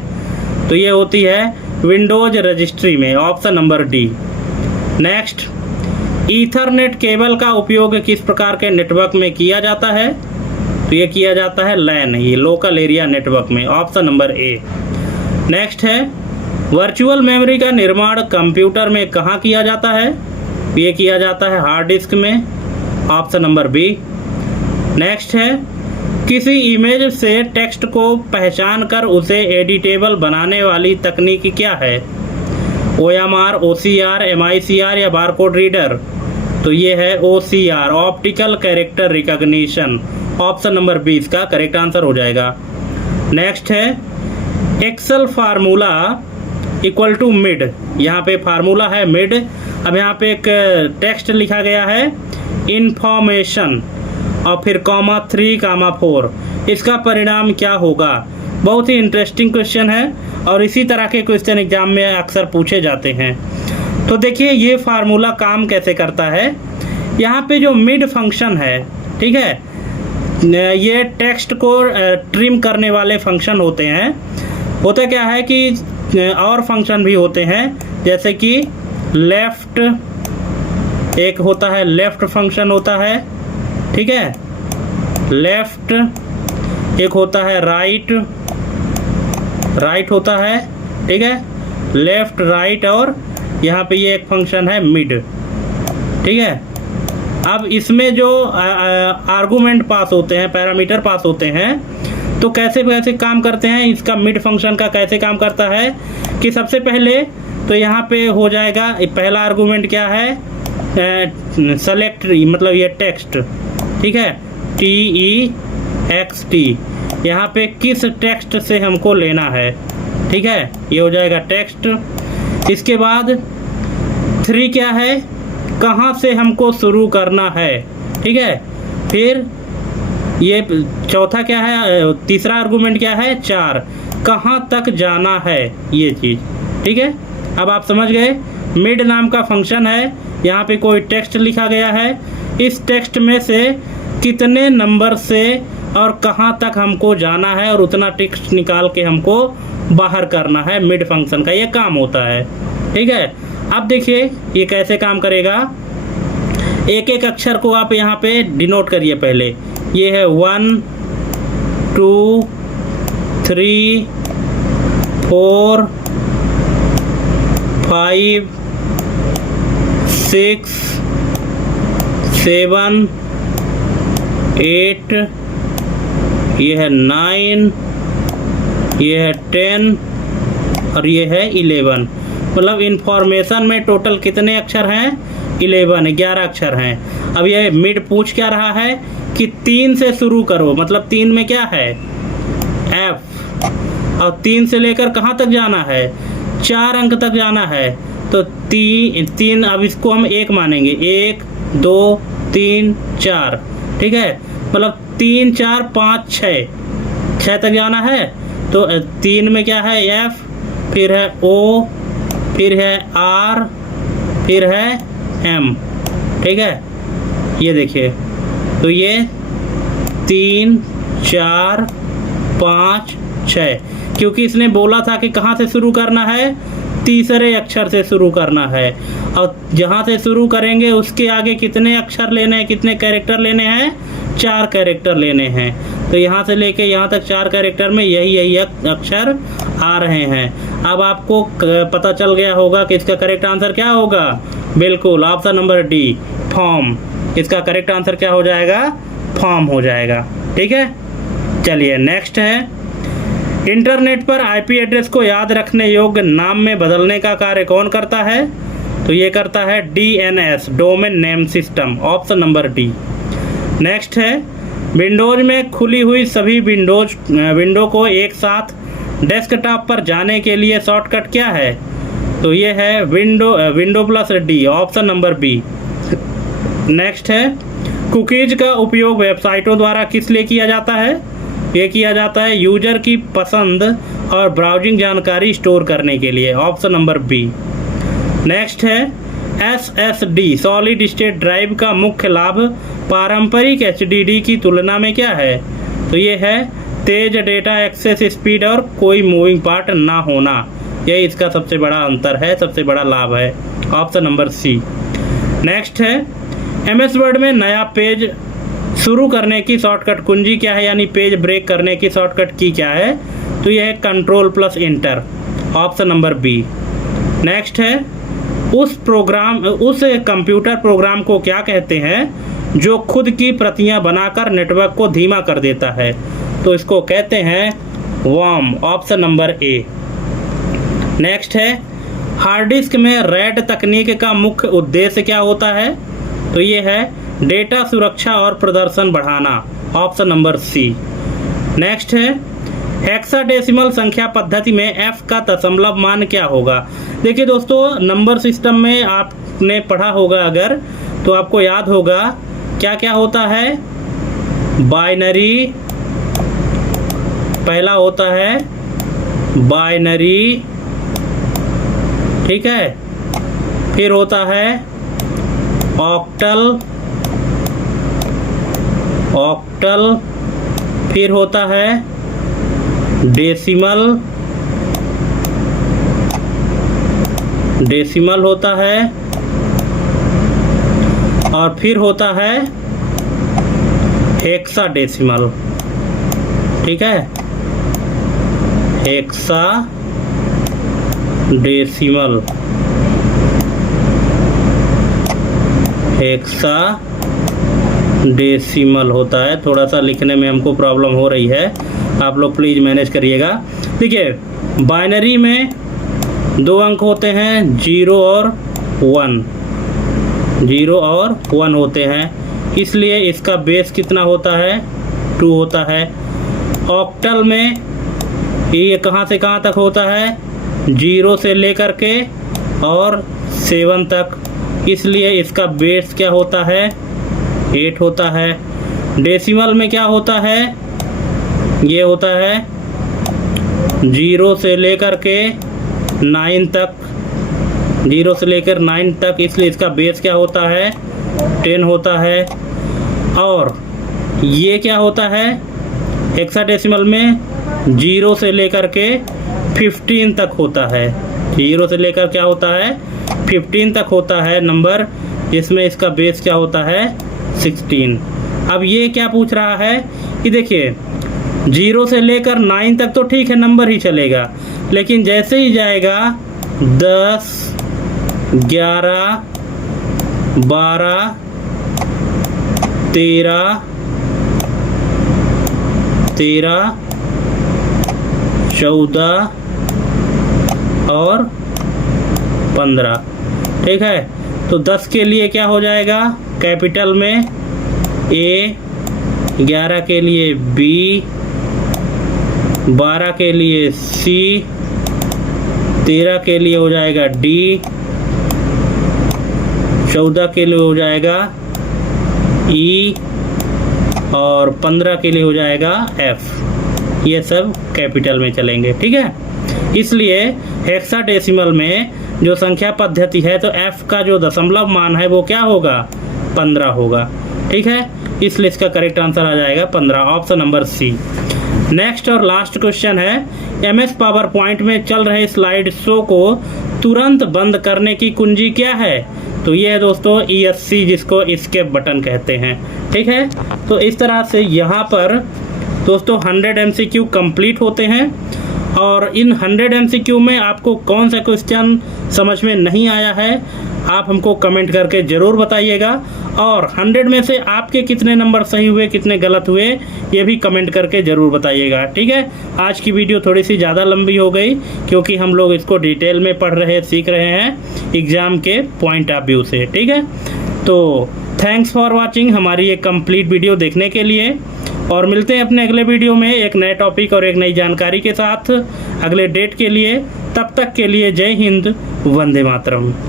तो ये होती है विंडोज रजिस्ट्री में, option number D. Next, Ethernet cable का उपयोग किस प्रकार के नेटवर्क में किया जाता है? तो ये किया जाता है लैन, ये लोकल एरिया नेटवर्क में, ऑप्शन नंबर ए। नेक्स्ट है वर्चुअल मेमोरी का निर्माण कंप्यूटर में कहाँ किया जाता है? ये किया जाता है हार्ड डिस्क में, ऑप्शन नंबर बी। नेक्स्ट है किसी इमेज से टेक्स्ट को पहचान कर उसे एडिटेबल बनाने वाली तकनीक क्या है? OMR, OCR, MICR या बारकोड रीडर? तो ये है OCR, optical character recognition, option number 20 का करेक्ट आंसर हो जाएगा। नेक्स्ट है Excel formula equal to mid, यहाँ पे फार्मूला है मिड। अब यहाँ पे एक टेक्स्ट लिखा गया है इंफॉर्मेशन और फिर कॉमा 3, कॉमा 4, इसका परिणाम क्या होगा? बहुत ही इंटरेस्टिंग क्वेश्चन है और इसी तरह के क्वेश्चन एग्जाम में अक्सर पूछे जाते हैं। तो देखिए ये फार्मूला काम कैसे करता है। यहाँ पे जो मिड फंक्शन है, ठीक है, ये टेक्स्ट को ट्रिम करने वाले फंक्शन होते हैं। होता क्या है कि और फंक्शन भी होते हैं, जैसे कि लेफ्ट, एक होता है लेफ्ट फंक्शन होता है, ठीक है, लेफ्ट, एक होता है राइट, राइट होता है, ठीक है, लेफ्ट राइट, और यहाँ पे ये एक फंक्शन है मिड, ठीक है। अब इसमें जो आर्गुमेंट पास होते हैं, पैरामीटर पास होते हैं, तो कैसे कैसे काम करते हैं, इसका मिड फंक्शन का कैसे काम करता है कि सबसे पहले तो यहाँ पे हो जाएगा, पहला आर्गुमेंट क्या है, सेलेक्ट, मतलब ये टेक्स्ट, ठीक है, TEXT, यहाँ पे किस टेक्स्ट से हमको लेना है, ठीक है, ये हो जाएगा टेक्स्ट। इसके बाद 3 क्या है, कहाँ से हमको शुरू करना है, ठीक है, फिर ये चौथा क्या है, तीसरा आर्गुमेंट क्या है, 4, कहाँ तक जाना है, ये चीज़, ठीक है। अब आप समझ गए, मिड नाम का फंक्शन है, यहाँ पे कोई टेक्स्ट लिखा गया है, इस टेक्स्ट में से कितने नंबर से और कहाँ तक हमको जाना है और उतना टेक्स्ट निकाल के हमको बाहर करना है, मिड फंक्शन का ये काम होता है, ठीक है। अब देखिए ये कैसे काम करेगा, एक एक अक्षर को आप यहाँ पे डिनोट करिए। पहले ये है 1 2 3 4 5 6 7 8, ये है 9, ये है 10 और ये है 11। मतलब इंफॉर्मेशन में टोटल कितने अक्षर हैं, 11 अक्षर हैं। अब ये मिड पूछ क्या रहा है कि 3 से शुरू करो, मतलब 3 में क्या है, F, और 3 से लेकर कहाँ तक जाना है, 4 अंक तक जाना है। तो 3, अब इसको हम 1 मानेंगे, 1 2 3 4, ठीक है, मतलब 3 4 5 6 तक जाना है। तो 3 में क्या है, F, फिर है O, फिर है R, फिर है M, ठीक है। ये देखिए, तो ये 3 4 5 6, क्योंकि इसने बोला था कि कहाँ से शुरू करना है, तीसरे अक्षर से शुरू करना है, और जहाँ से शुरू करेंगे उसके आगे कितने अक्षर लेने हैं, कितने कैरेक्टर लेने हैं, 4 कैरेक्टर लेने हैं। तो यहाँ से लेके यहाँ तक 4 कैरेक्टर में यही अक्षर आ रहे हैं। अब आपको पता चल गया होगा कि इसका करेक्ट आंसर क्या होगा, बिल्कुल ऑप्शन नंबर डी, फॉर्म। इसका करेक्ट आंसर क्या हो जाएगा, फॉर्म हो जाएगा, ठीक है। चलिए नेक्स्ट है, इंटरनेट पर IP एड्रेस को याद रखने योग्य नाम में बदलने का कार्य कौन करता है? तो ये करता है DNS, domain name system, option number D. Next है, विंडोज में खुली हुई सभी विंडो को एक साथ डेस्कटॉप पर जाने के लिए शॉर्टकट क्या है? तो ये है window plus D, option number B. Next है, कुकीज का उपयोग वेबसाइटों द्वारा किस लिए किया जाता है? ये किया जाता है यूजर की पसंद और ब्राउजिंग जानकारी स्टोर करने के लिए, ऑप्शन नंबर बी। नेक्स्ट है SSD सॉलिड स्टेट ड्राइव का मुख्य लाभ पारंपरिक HDD की तुलना में क्या है? तो ये है तेज डेटा एक्सेस स्पीड और कोई मूविंग पार्ट ना होना, यही इसका सबसे बड़ा अंतर है, सबसे बड़ा लाभ है, ऑप्शन नंबर सी। नेक्स्ट है MS वर्ड में नया पेज शुरू करने की शॉर्टकट कुंजी क्या है, यानी पेज ब्रेक करने की शॉर्टकट की क्या है? तो यह है Ctrl+Enter, option number B. Next है उस कंप्यूटर प्रोग्राम को क्या कहते हैं जो खुद की प्रतियां बनाकर नेटवर्क को धीमा कर देता है? तो इसको कहते हैं worm, option number A. Next है हार्ड डिस्क में RAID तकनीक का मुख्य उद्देश्य क्या होता है? तो ये है डेटा सुरक्षा और प्रदर्शन बढ़ाना, ऑप्शन नंबर सी। नेक्स्ट है हेक्साडेसिमल संख्या पद्धति में f का दशमलव मान क्या होगा? देखिए दोस्तों, नंबर सिस्टम में आपने पढ़ा होगा अगर, तो आपको याद होगा क्या क्या होता है। बाइनरी, पहला होता है बाइनरी, ठीक है, फिर होता है ऑक्टल, फिर होता है डेसिमल होता है, और फिर होता है हेक्साडेसिमल, ठीक है, हेक्साडेसिमल होता है। थोड़ा सा लिखने में हमको प्रॉब्लम हो रही है, आप लोग प्लीज़ मैनेज करिएगा। देखिए बाइनरी में 2 अंक होते हैं, 0 और 1 होते हैं, इसलिए इसका बेस कितना होता है? 2 होता है। ऑक्टल में ये कहाँ से कहाँ तक होता है? 0 से लेकर के और 7 तक, इसलिए इसका बेस क्या होता है? 8 होता है। डेसिमल में क्या होता है? ये होता है 0 से लेकर के 9 तक, 0 से लेकर 9 तक, इसलिए इसका बेस क्या होता है? 10 होता है। और ये क्या होता है? हेक्साडेसिमल में 0 से लेकर के 15 तक होता है, 0 से लेकर क्या होता है? 15 तक होता है नंबर, जिसमें इसका बेस क्या होता है? 16। अब ये क्या पूछ रहा है कि देखिए 0 से लेकर 9 तक तो ठीक है, नंबर ही चलेगा, लेकिन जैसे ही जाएगा 10, 11, 12, 13, 14 और 15, ठीक है। तो 10 के लिए क्या हो जाएगा? कैपिटल में A, 11 के लिए B, 12 के लिए C, 13 के लिए हो जाएगा D, 14 के लिए हो जाएगा E और 15 के लिए हो जाएगा F। ये सब कैपिटल में चलेंगे, ठीक है। इसलिए हेक्साडेसिमल में जो संख्या पद्धति है, तो F का जो दशमलव मान है वो क्या होगा? 15 होगा, ठीक है। इसलिए इसका करेक्ट आंसर आ जाएगा 15, ऑप्शन नंबर सी। नेक्स्ट और लास्ट क्वेश्चन है MS पावर पॉइंट में चल रहे स्लाइड शो को तुरंत बंद करने की कुंजी क्या है? तो ये है दोस्तों ESC, जिसको एस्केप बटन कहते हैं, ठीक है। तो इस तरह से यहाँ पर दोस्तों 100 MCQ कंप्लीट होते हैं, और इन 100 MCQ में आपको कौन सा क्वेश्चन समझ में नहीं आया है आप हमको कमेंट करके ज़रूर बताइएगा, और 100 में से आपके कितने नंबर सही हुए, कितने गलत हुए, ये भी कमेंट करके ज़रूर बताइएगा, ठीक है। आज की वीडियो थोड़ी सी ज़्यादा लंबी हो गई, क्योंकि हम लोग इसको डिटेल में पढ़ रहे, सीख रहे हैं एग्ज़ाम के पॉइंट ऑफ व्यू से, ठीक है। तो थैंक्स फॉर वॉचिंग हमारी ये कंप्लीट वीडियो देखने के लिए, और मिलते हैं अपने अगले वीडियो में एक नए टॉपिक और एक नई जानकारी के साथ अगले डेट के लिए। तब तक के लिए जय हिंद, वंदे मातरम।